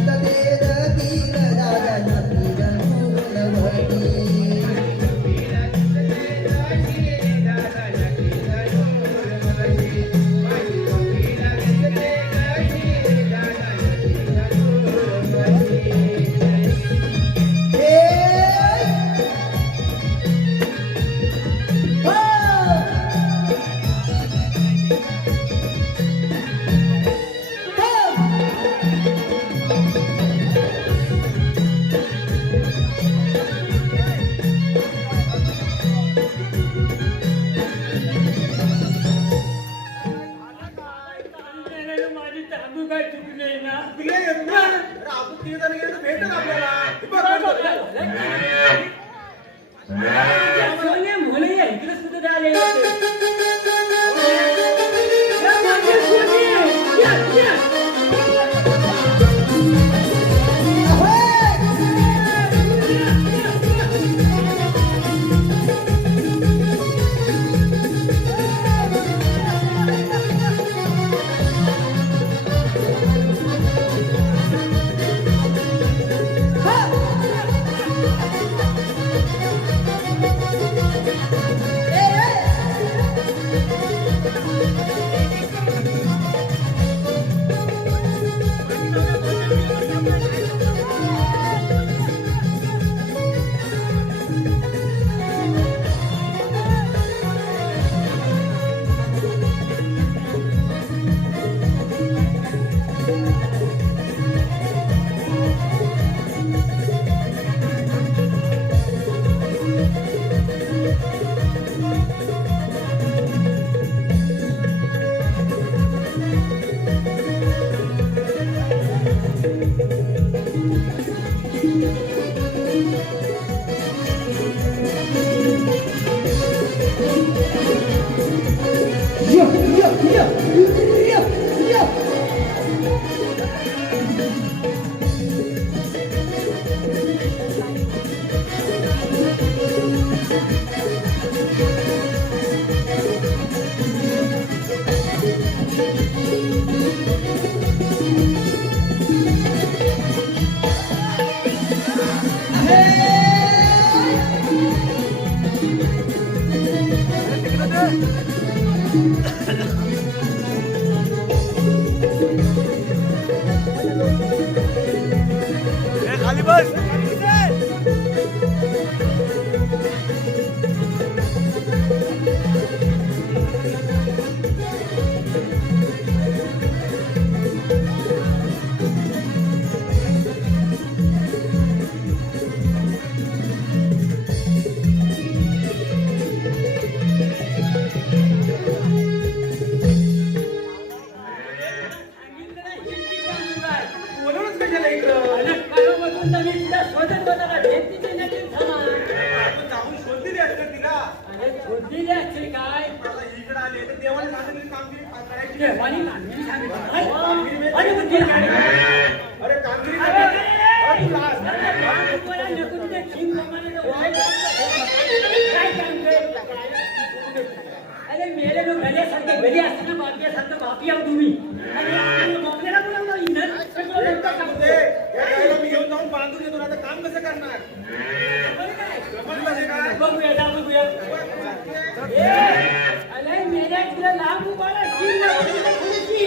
करीत तेर तीर दादा नदी गणवती माझी तांदूळ काय चुकले ना तुला येत ना अरे आपण तिथे जाणं गेलं तर भेटेल आपल्याला हे बघ, मुलं इकडे सुद्धा आले खाली बस बोलवलंच कशाला इकडं आपण जाऊन शोधलेली असते तिला काय मला इकडं आले तर देवाला सांगितली कामगिरी करायची देवानी नाही. कामगिरी सांगितलं. कामगिरी अरे पण ते काय? अरे कामगिरी अरे, करायची. अरे, अरे, तुला- अरे, तुम्हाला नको तुझ्या खिंगप्रमाणे तो व्हायला. काय सांगतोय? अरे मेले लोक घरी घरी असताना बापयासारखं बापी आहो तुम्ही आणि आपल्याला बापल्याला बोलावलं इथं सगळं लोकं म्हणजे सांगतोय. या गाईला मी घेऊन जाऊन बांधून येतो ना, आता काम कसं करणार बरं काय? जमलं म्हणजे काय बघूया जा बघूया ए, अरे मेल्या तुला लांब उभारा शिंग लागली तर खुर्ची.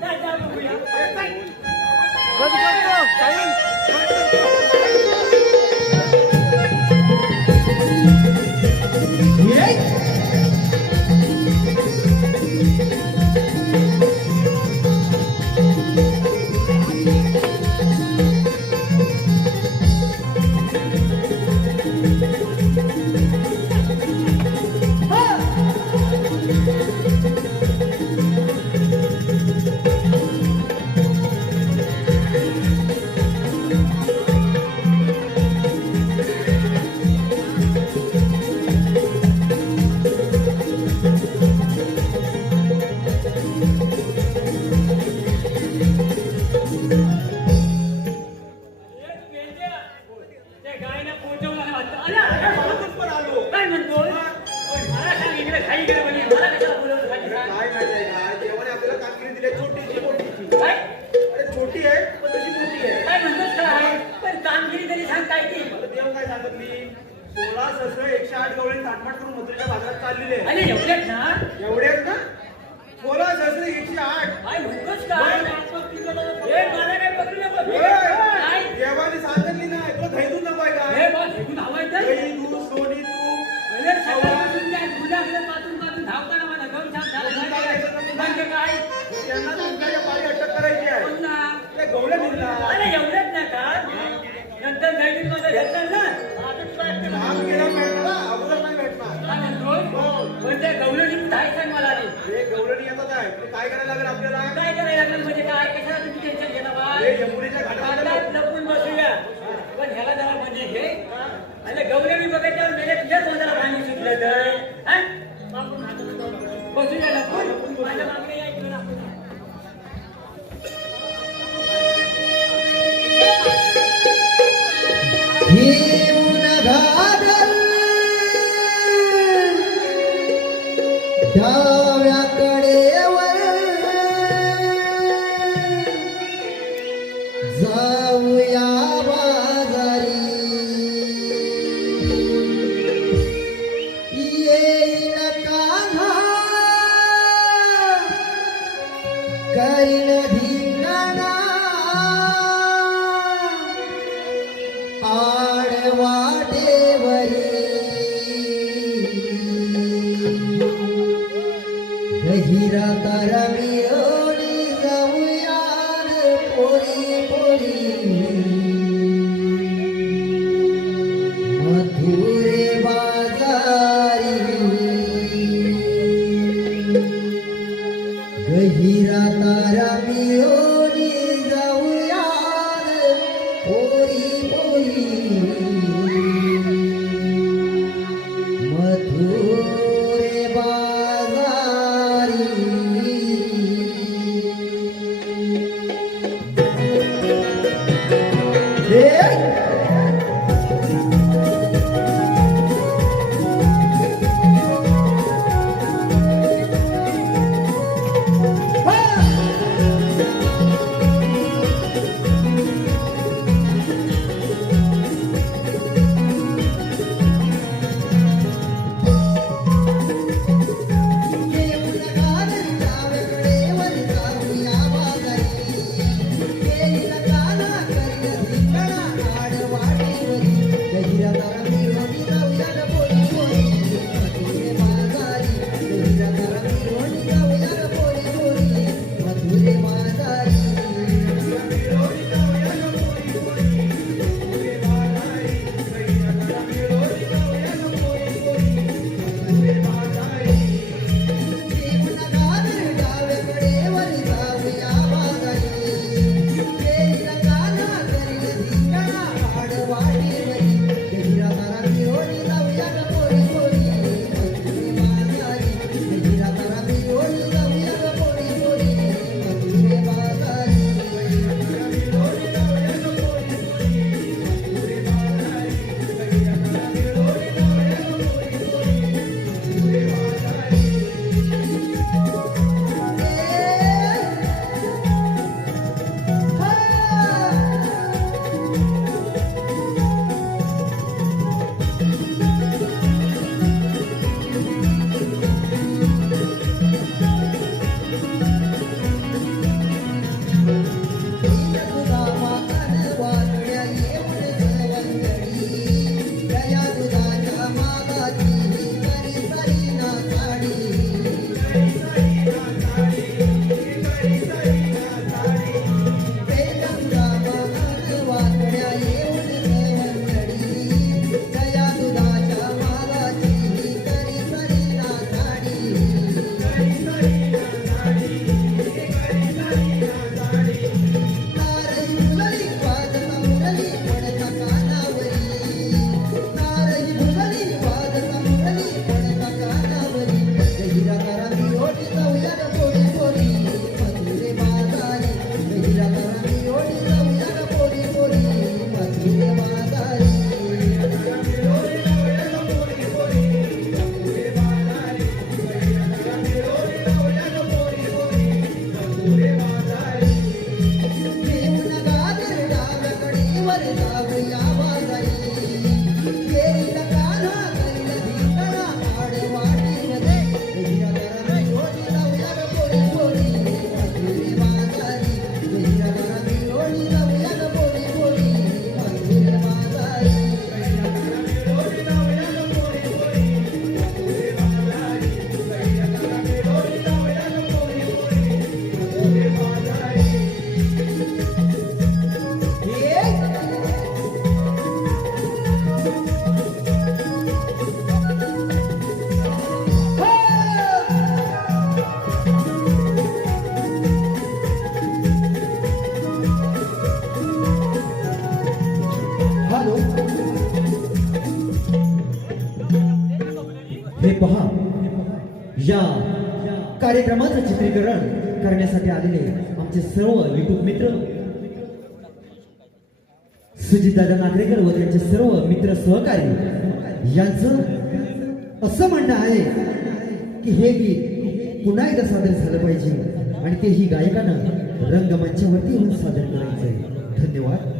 जा, जा बघूया हा 16 सहस्र 108 गवळे ताटमाट करून मथुरेच्या बाजारात चाललेले आहे. आणि एवढ्यात ना एवढेच ना 16 सहस्र 108. काय म्हणतोस काय हे मला काय पकडू नको काय देवाने सांगितली नाही तो धैदू नको आहे हे का? बॉस हे हवाय तर दही, दूध, सोनी, तूप. अरे सकाळपासून काय दुधाकडे पासून धावताना मला गम झाला म्हणजे काय त्यांना तुमच्या पाळी अटक करायची आहे. पुन्हा त्या गवळ्या दिला अरे एवढंच ना का नंतर दैनिक मध्ये भेटणार ना काम केला भेटणार अगोदर नाही भेटणार. काय म्हणतो पण त्या गवळणी धायचं मला रे हे गवळणी येतात आहे ते काय करायला लागेल आपल्याला? काय करायला लागलं म्हणजे काय कशाला तुम्ही टेन्शन घेता बा हे यमुनेच्या घाटाला आता लपून बसूया पण ह्याला जरा म्हणजे घे आणि गवळणी बघायच्यावर मेले तुझ्याच मनाला पाणी सुटलं तर हा? बसूया लपून माझ्या मागणे या इकडे आपण घेऊन घागर डाव्या कडेवर जाऊया बाजारी येईन कान्हा करीन धिंगाणा आडवाटेवरी गहिरा तारा मिळवणी जाऊया रे पोरी पोरी पहा, या कार्यक्रमाचं चित्रीकरण करण्यासाठी आलेले आमचे सर्व युट्यूब मित्र सुजितदादा नागरेकर व त्यांचे सर्व मित्र सहकारी यांचं असं म्हणणं आहे की हे गीत पुन्हा एकदा सादर झालं पाहिजे आणि तेही गायकानं रंगमंचावरती येऊन सादर करायचंय. धन्यवाद.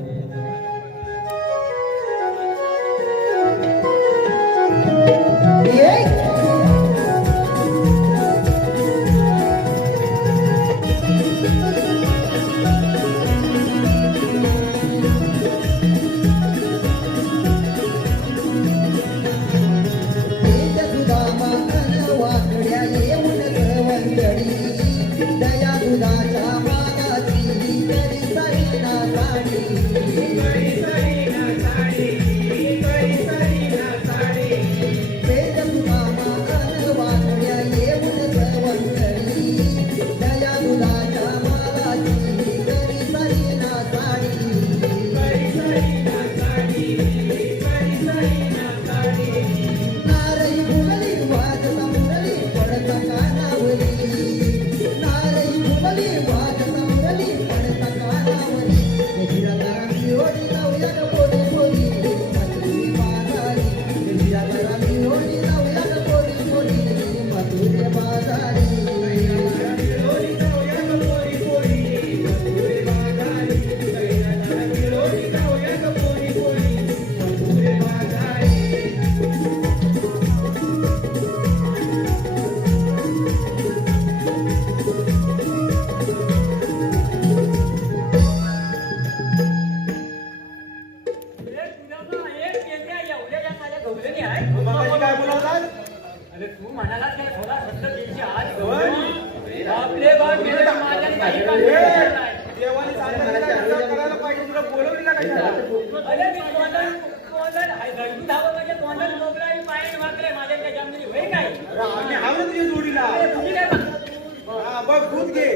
मगाशी काय बोलावलात? अरे तू म्हणाला त्या थोडा सत्तर दिवशी आज गवळणी आपले बाळ गेले माझ्याने काही काम ए, केलं नाही. देवाने सांगितलं काय असं करायला पाहिजे, तुला बोलवली का कशाला? अरे मी तोंडात हाय घरगुती धावं म्हणजे तोंडात मोकळा आणि पायाने वाकले माझ्या त्या जमिनी होय काय अरे आम्ही हाव ना तुझ्या जोडीला. अरे तुझी काय बघ हा, बघ दूध घे.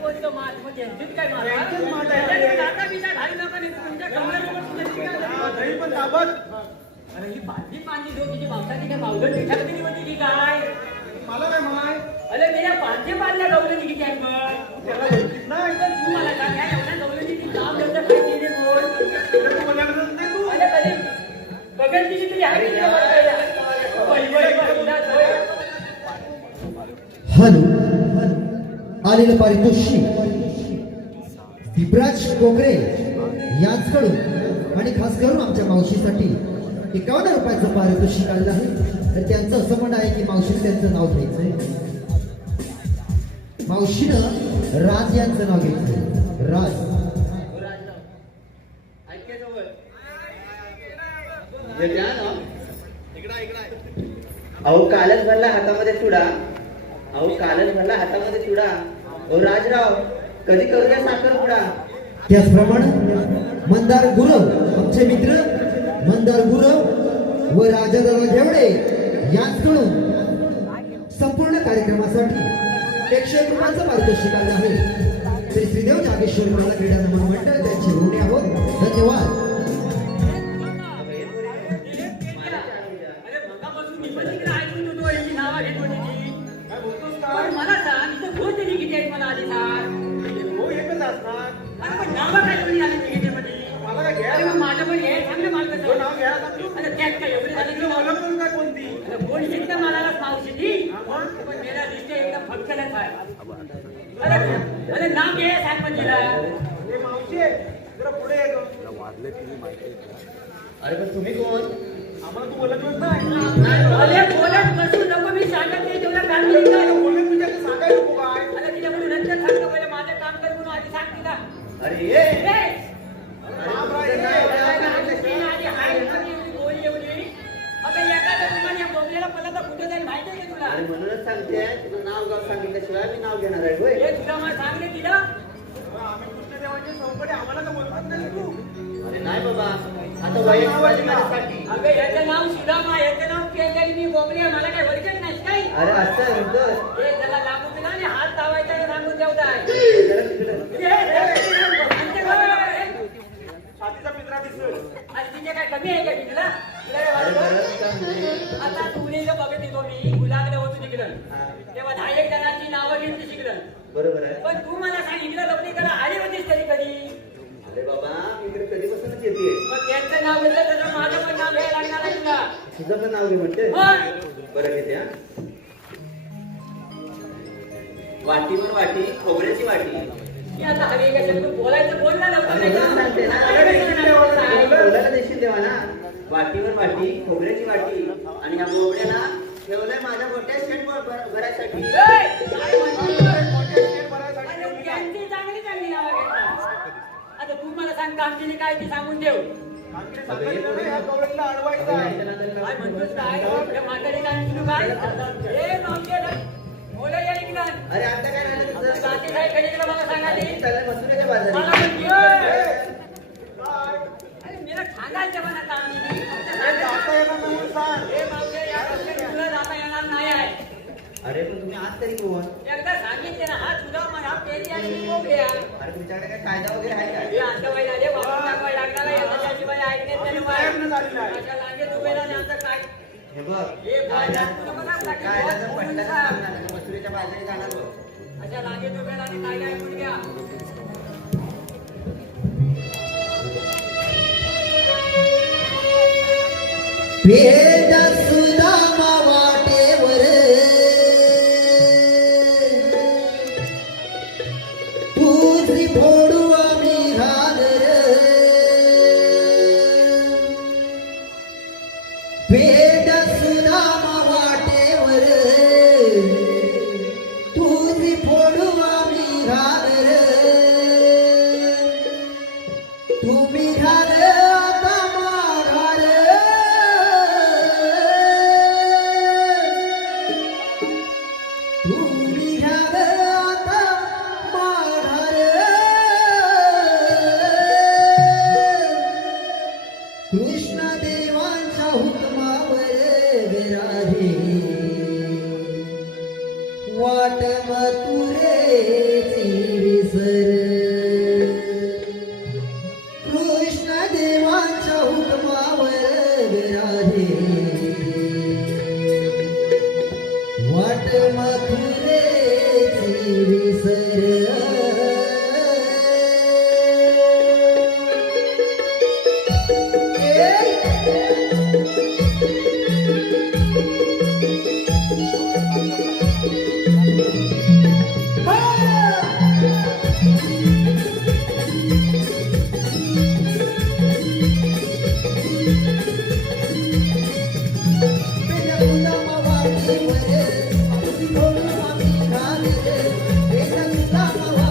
कोणतं मात मग त्यांचीच काय मात? त्यांचीच मात आहे. त्याच्यात काटा बिटा घालू नका नाही तर तुमच्या कमरेवर तुझ्या हा, दही पण दाबत. अरे ही बादली पाणी जो तिची पावसाची काय मावगं टिठाक दिली होती की काय मला काय माय अरे मी या पाचशे पाचल्या गवलं किती आहे बघ त्याला ओळखीत नाही. पण तू मला सांग या एवढ्या गवलं किती नाव देतं काय केले बोल तुला तू बोलायला नाही तू. अरे कधी बघत किती तरी आहे किती मला कळलं. वै, उन्हात वै. हॅलो, आलेलं पारितोषिक दिपराज कोकरे यांच्याकडून आणि खास करून आमच्या मावशीसाठी 51 रुपयाचं पारितोषिक आलेलं आहे. तर त्यांचं असं म्हणणं आहे की मावशीने त्यांचं नाव घ्यायचंय. मावशीनं राज यांचं नाव घ्यायचंय. राज. अहो कालच भरला हातामध्ये चुडा. अहो कालच भरला हातामध्ये चुडा. अहो राजराव कधी करूया साखरपुडा. त्याचप्रमाणे मंदार गुरव आमचे मित्र मंदार गुरव व राजादादा घेवडे यांच्याकडून संपूर्ण कार्यक्रमासाठी 101 रुपयाचं पारितोषिक आलं आहे. श्री श्रीदेव जागेश्वर मला क्रीडा नमन मंडळ त्यांचे ऋणी आहोत. धन्यवाद. अरे मगापासून मी पण तिकडे ऐकून होतो यांची नावं घेत होती ती. काय बोलतोस पण काय? मला सांग इथं कोण दिली किती आहेत मला आधी सांग. हो, एकच असणार. अरे पण नावं काय कोणी आली तिकीटेमध्ये? मला काय अरे घ्यायला मग माझं पण हे सांग ना मला तो कसं. नाव घ्यायला सांगतो. अरे त्यात काय एवढी झाली की तुला मला ओळख पण काय कोणती? कोण शिकतं मला मावशी ती हा, मग? पण मेरा दिसते एकदम फटकलच आहे. अरे नाव घे सांग पण तिला. हे मावशी आहे. जरा पुढे ये गं. अरे पण तुम्ही कोण? आम्हाला तू बोलतच नाही. अरे बोलत बसू नको मी सांगत नाही तुला काम नाही काय का? बोलत तुझ्या सांगायला नको काय? अरे तिच्याकडे नंतर सांगतो पहिले माझं काम कर म्हणून आधी सांग तिला. अरे ये. ए! राम राय, मी ये. आधी हाय एवढी गोळी एवढी. अगं एखाद्या ठिकाणी या बोंबलेला पडला तर कुठे जाईल माहिती आहे का तुला? अरे म्हणूनच सांगते तुझं नाव गाव सांगितल्याशिवाय मी नाव घेणार आहे होय. हे तुला मला सांग रे तिला. आम्ही कृष्णदेवाचे चौकडे आम्हाला तर बोलतात नाही तू. अरे नाही बाबा आता वयस्कर आहे माझ्यासाठी. अगं याचं नाव सुदामा याचं नाव केंद्री मी बोंबले मला काय वरचत नाही काय? अरे असं म्हणतोस. हे त्याला लागून दिला आणि हात लावायचा आणि सांगून ठेवताय. जरा तिकडं. हे, हे, हे, हे, हे, हे, हे, हे, हे, हे, हे, छातीचा पित्रा दिसेल. हे, बाकीचे काय कमी आहे का मी तुला तुला काय अरे वाटतं? बरं, काय म्हणते? आता तुम्ही जर बघत येतो मी गुलाबला होतो तिकडं हा, तेव्हा 10-1 जणांची नावं घेतली तिकडं बरोबर आहे. पण तू मला सांग इकडं लग्न करा आली होतीस तरी कधी अरे बाबा मी इकडे कधीपासूनच येते. मग त्यांचं नाव घेतलं तसं माझं पण नाव घ्यायला लागणार आहे तुला तुझं पण नाव घे म्हणते. मग बरं घेते हा. वाटीवर वाटी खोबऱ्याची वाटी. मी आता हवी कशात तू बोलायचं बोल ना लवकर अरे बरं सांगते ना. नाही का? बोलायला देशील तेव्हा ना. वाटीवर वाटी खोबऱ्याची वाटी आणि या बोबड्याला ठेवलंय माझ्या मोठ्या शेट भरायसाठी. ए, काय म्हणतो? मोठ्या शेत भरायसाठी अरे, ठेवली काय? त्यांची चांगली चांगली नावं घेतली. आता तू मला सांग कामगिरी काय ती सांगून ठेव आमचे सांगायचं नाही, ह्या कवरेजला अडवायचं आहे. काय म्हणतोस काय हे म्हातारी काय म्हणतो काय ए मावशे बोला या इकडं अरे आता काय झालं तुझं? जाती काय कधी मला सांगायची चाललंय मसुऱ्याच्या मला बाजारात. म्हणते काय? अरे मला सांगायचं मला कामगिरी हे जाता येणार नाही म्हणून सांग. ए मावशे या रस्त्याने तुला जाता येणार नाही आहे अरे पण तुम्ही आज तरी कोण? एकदा सांगितले ना हा तुझा मला पेटी आणि मी मोकळी आहे अरे तुमच्याकडे काय कायदा वगैरे आहे हे का? असं वय झाले वापरून टाकवायला लागणार आहे त्याच्याशिवाय ऐकण्यात नाही प्रयत्न झालेला आहे. माझ्या लागे दुबेला आणि आमचं काय हे बघ हे बोल, कायदा तुला मला सांग, कायदा जर बोल, पडला तर सांग. सांगणार नाही. मसुऱ्याच्या बाजारी जाणार बघ. अशा लागे दुबेला आणि काय काय ऐकून घ्या भेट सुदामा वाटेवर तुझी फोडू आम्ही घागर भेट सुदामा वाटेवर तुझी फोडू आम्ही घागर तुम्ही घाल आता माघार तुम्ही घाल आता माघार कृष्ण देवांच्या हुकमावर विराजे वाट मथुरेची विसर कृष्ण देवांच्या हुकमावर विराजे वाट मथुरेची विसर Thank you.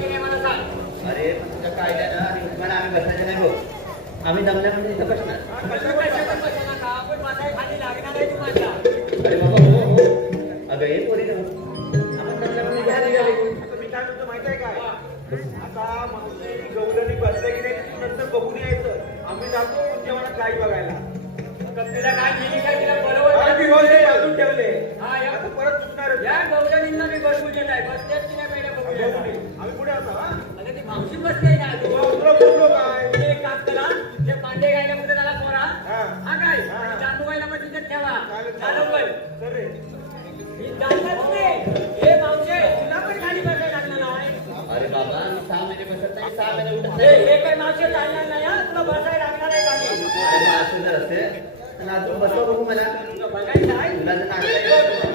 अरे पण तुझ्या कायद्यानं आणि हुकमानं आम्ही बसण्याचे नाही भाऊ. आम्ही दमल्या म्हणजे इथं बसणार. अरे बाबा हो हो. अगं ये पोरी ना. आपण दमल्या म्हणजे घ्या निघाले. आता मी काय म्हणतो माहिती आहे काय आता मावशी गवळणी बसले की नाही तू नंतर बघून यायचं आम्ही जातो जेवणात गाई बघायला तिला काय केली काय तिला बरोबर अरे मी रोज ते बाजून ठेवले हा, या. आता परत चुकणार या गवळणींना मी बसू देत आहे बसतेच की नाही पहिल्या बघू देत आहे. आम्ही पुढे आता हा अगं ती मावशी बसते ना तू तुला बोललो काय तुम्ही एक काम करा ते पांडे गायला कुठे त्याला पोरा हा. हा काय हा. आणि चांदू गायला पण तिथे ठेवा चालेल. चालू कर चल रे मी जाणलंच नाही हे मावशे तुला पण खाली बसायला लागणार नाही अरे बाबा मी 6 महिने बसत नाही 6 महिने उठत हे नाही. हे काय मावशे चालणार नाही हा तुला बसायला लागणार आहे खाली अरे मग असं जर असेल तर अजून बसव बघू मला. तुला बघायचं आहे तुला जर नाचता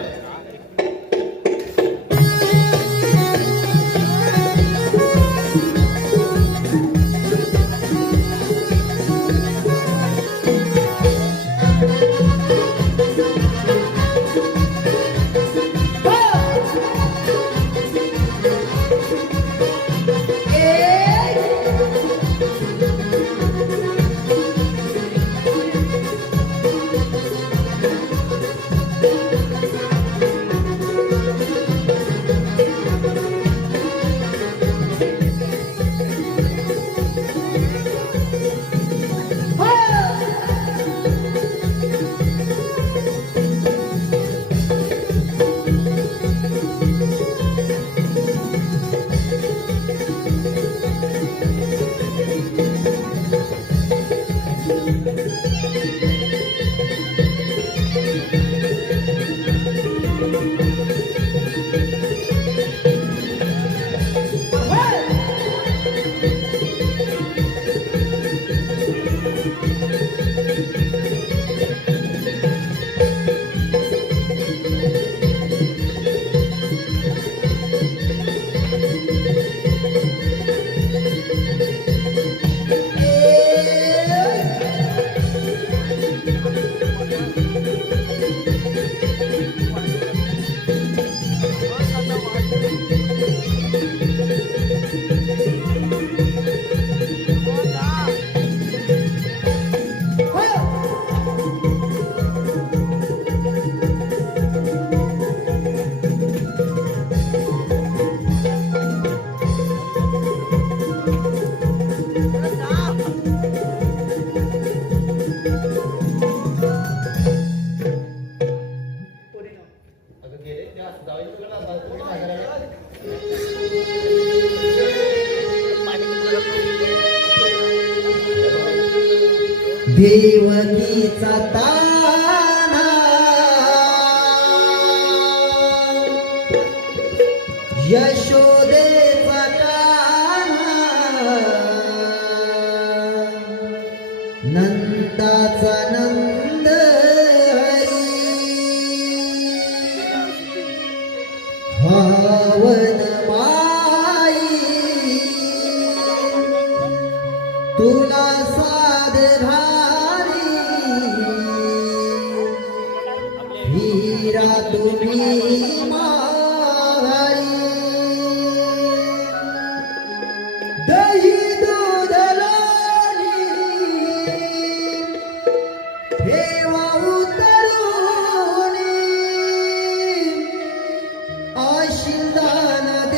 देवकीचा ताना यशोदेचा कान्हा नंदाचा नंद हरी भावन माई तुला साध घाली हीरा तुम्ही माघारी दही दूध लोणी ठेवा उतरुनी आशीर्वाद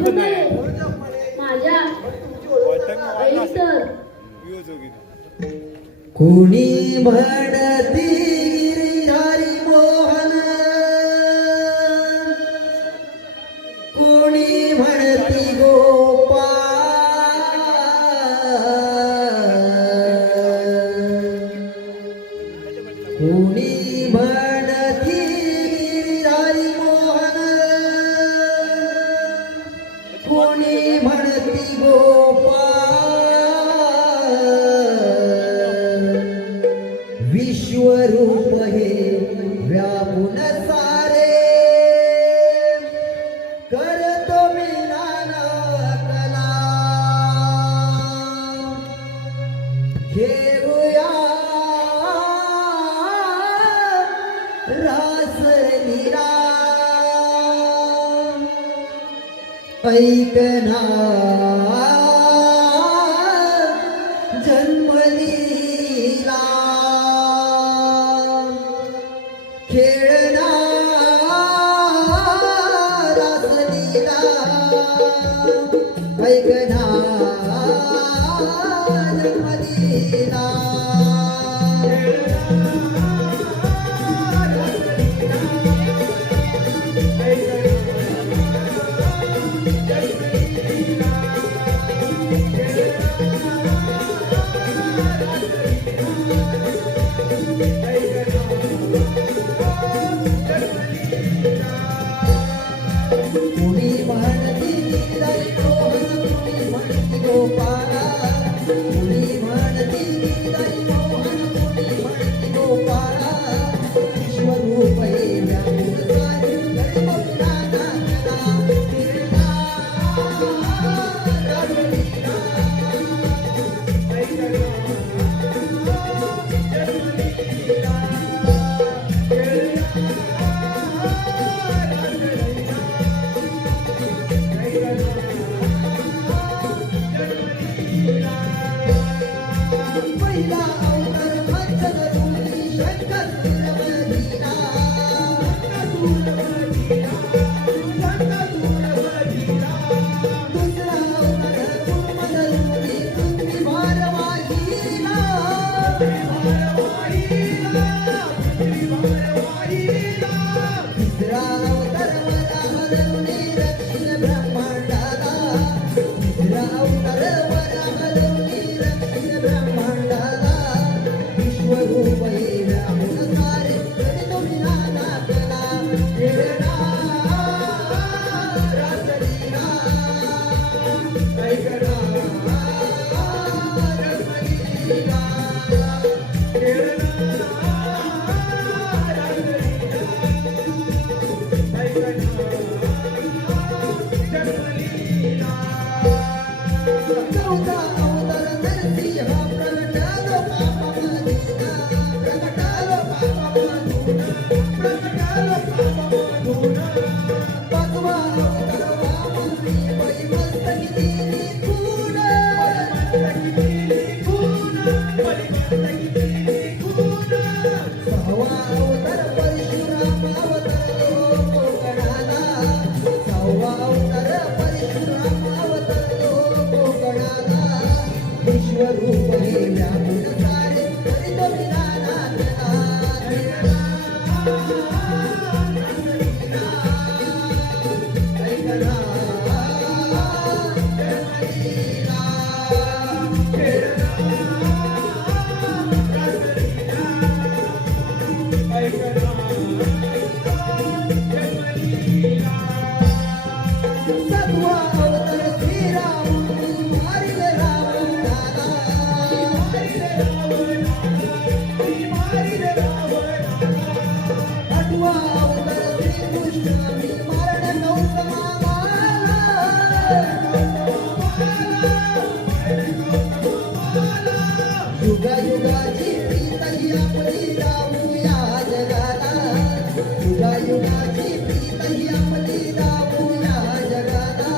प्रभूपणे माझ्या आई तर कोणी म्हणती गिरिधारी मोहन, कोणी म्हणती गोपाळ, कोणी म्हणती गिरिधारी मोहन, कोणी म्हणती गोपाळ, विश्वरूप हे व्यापून सारे, करतो मी नाना कला, घेऊया रास लीला, ऐकना जन्मलीला, खेळना रासलीला, ऐकना जन्मलीला. कोणी म्हणती गिरिधारी मोहन, कोणी म्हणती गोपाळा, कोणी म्हणती गिरिधारी मोहन, कोणी म्हणती गोपाळा, विश्वरूप हे व्यापून सारे, करतो मी नाना कला, खेळना रासलीला, ऐकना जन्मलीला, पहिला अवतार मध्यधरुणी शंकर दुर्मदीना, दुसरा अवतार दुर्मदरुणी पृथ्वी भारवाहिना, तिसरा अवतार वराहधरुणी दक्षिण ब्रह्मांडाला, तिसरा अवतार वराहधरुणी दक्षिण ब्रह्मांडाला, विश्वरूप हे व्यापून सारे, करतो मी नाना कला, खेळना रासलीला, ऐकना जन्मलीला, खेळना रासलीला, ऐकना जन्मलीला. चौथा अवतार नरसिंह प्रगटालो पापमधूना, प्रगटालो पापमधूना, प्रगटालो पापमधूना. पाचवा अवतार वामन बाई मस्तकी दिली खून, मस्तकी दिली खून, मस्तकी दिली खून. सहावा अवतार परशुराम अवतरलो कोकणाला, सहावा अवतार परशुराम अवतरलो कोकणाला, विश्वरूप हे व्यापून सारे, करतो मी नाना कला, खेळना रासलीला, ऐकना जन्मलीला, खेळना रासलीला, ऐकना जन्मलीला. सातवा अवतार श्रीराम मारिले रावणाला, मारिले रावणाला, मारिले रावणाला. आठवा अवतार श्रीकृष्ण मारण गौतमाला, युगायुगाची प्रीत ही आपली लावूया जगाला, युगायुगाची प्रीत ही आपली लावूया जगाला,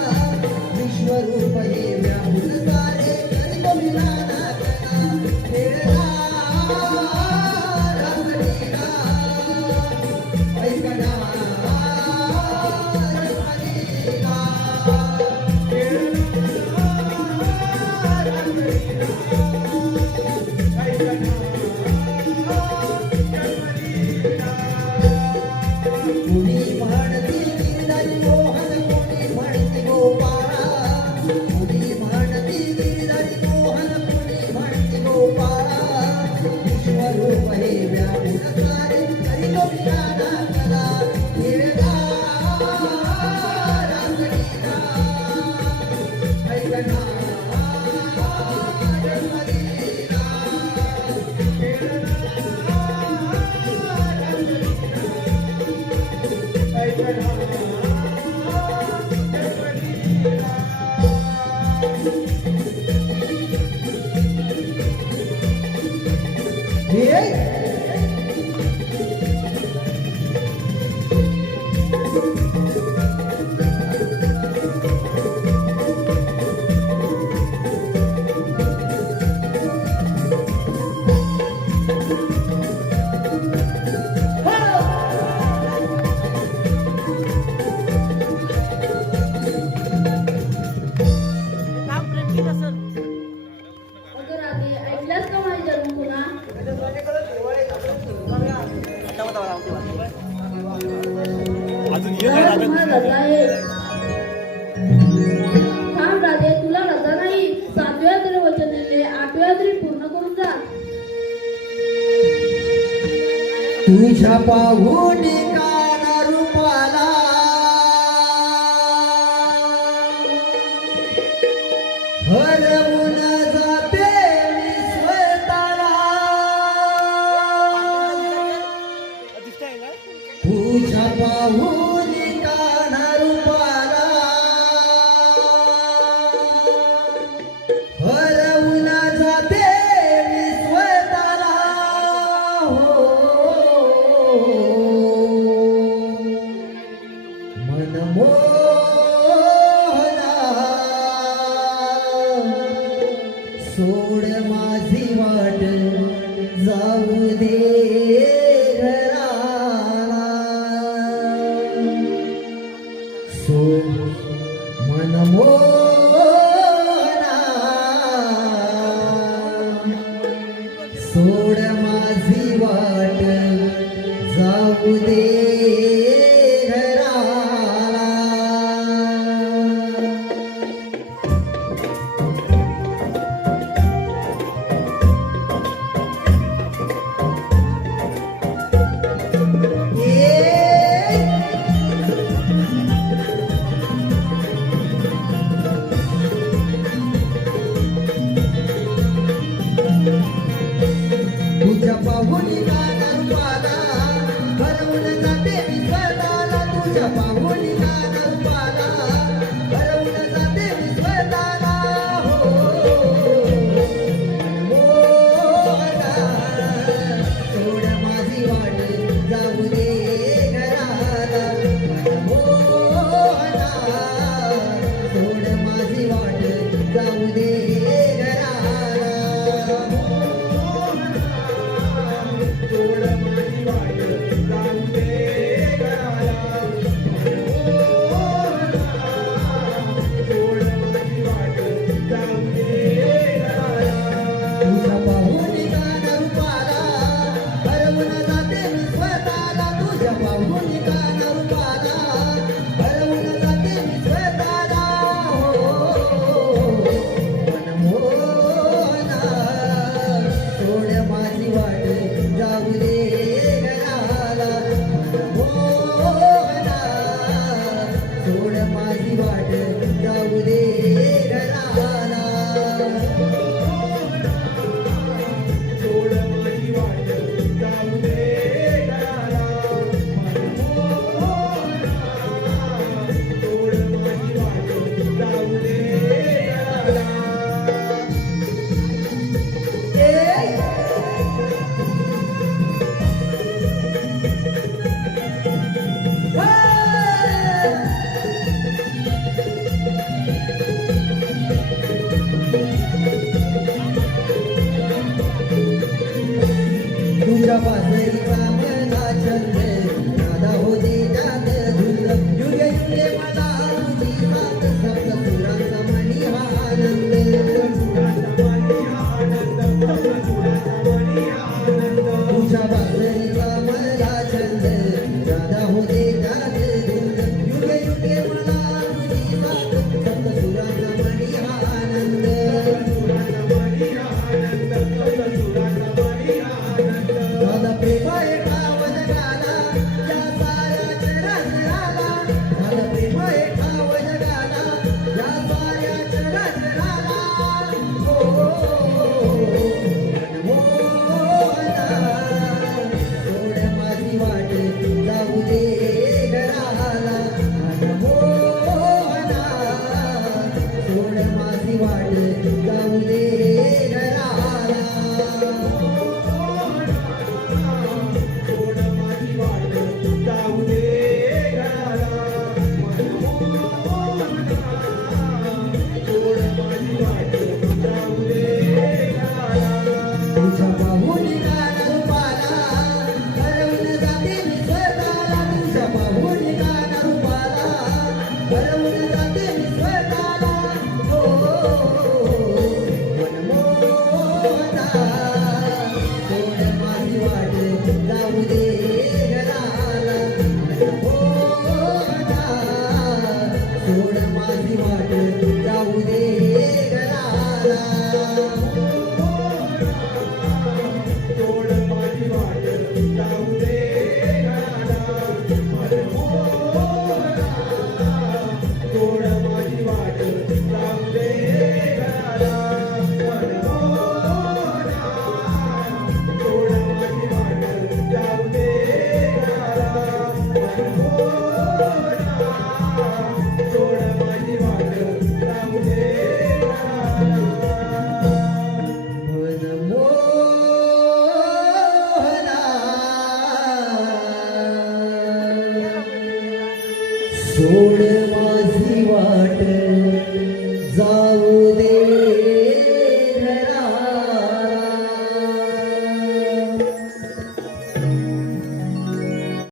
रजा आहे. थांब राधे, तुला रजा नाही. 7 वेळा तरी वचन दिले, 8 वेळा तरी पूर्ण करून जा. तुझ्या पाहून काना रूपाला हरवून जाते मी स्वतःला. तुझ्या पाहून काना रूपाला हरवून जाते मी स्वतःला. हो मनमोहना सोड माझी वाट जाऊ दे घराला. मनमोहना सोड माझी वाट जाऊ दे घराला. तुझ्या पाहुणी गाना रूपाला हरवून जाते मी स्वतःला. तुझ्या पाहुणी गाना रूपाला हरवून जाते मी स्वतःला. हो मनमोहना सोड माझी वाट जाऊ दे घराला. मनमोहना सोड माझी वाट जाऊ दे घराला. सोड माझी वाट जाऊ दे घराला. सोड माझी वाट जाऊ दे घराला. तुझ्या पाहुणी गाना रूपाला हरवून जाते मी स्वतःला. तुझ्या पाहुणी गाना रूपाला हरवून जाते मी स्वतःला. हो मनमोहना सोड माझी वाट जाऊ दे घराला. मनमोहना सोड माझी वाट जाऊ दे घराला. सोड माझी वाट जाऊ दे घराला. मनमोहना सोड माझी वाट जाऊ दे घराला. सोड माझी वाट जाऊ दे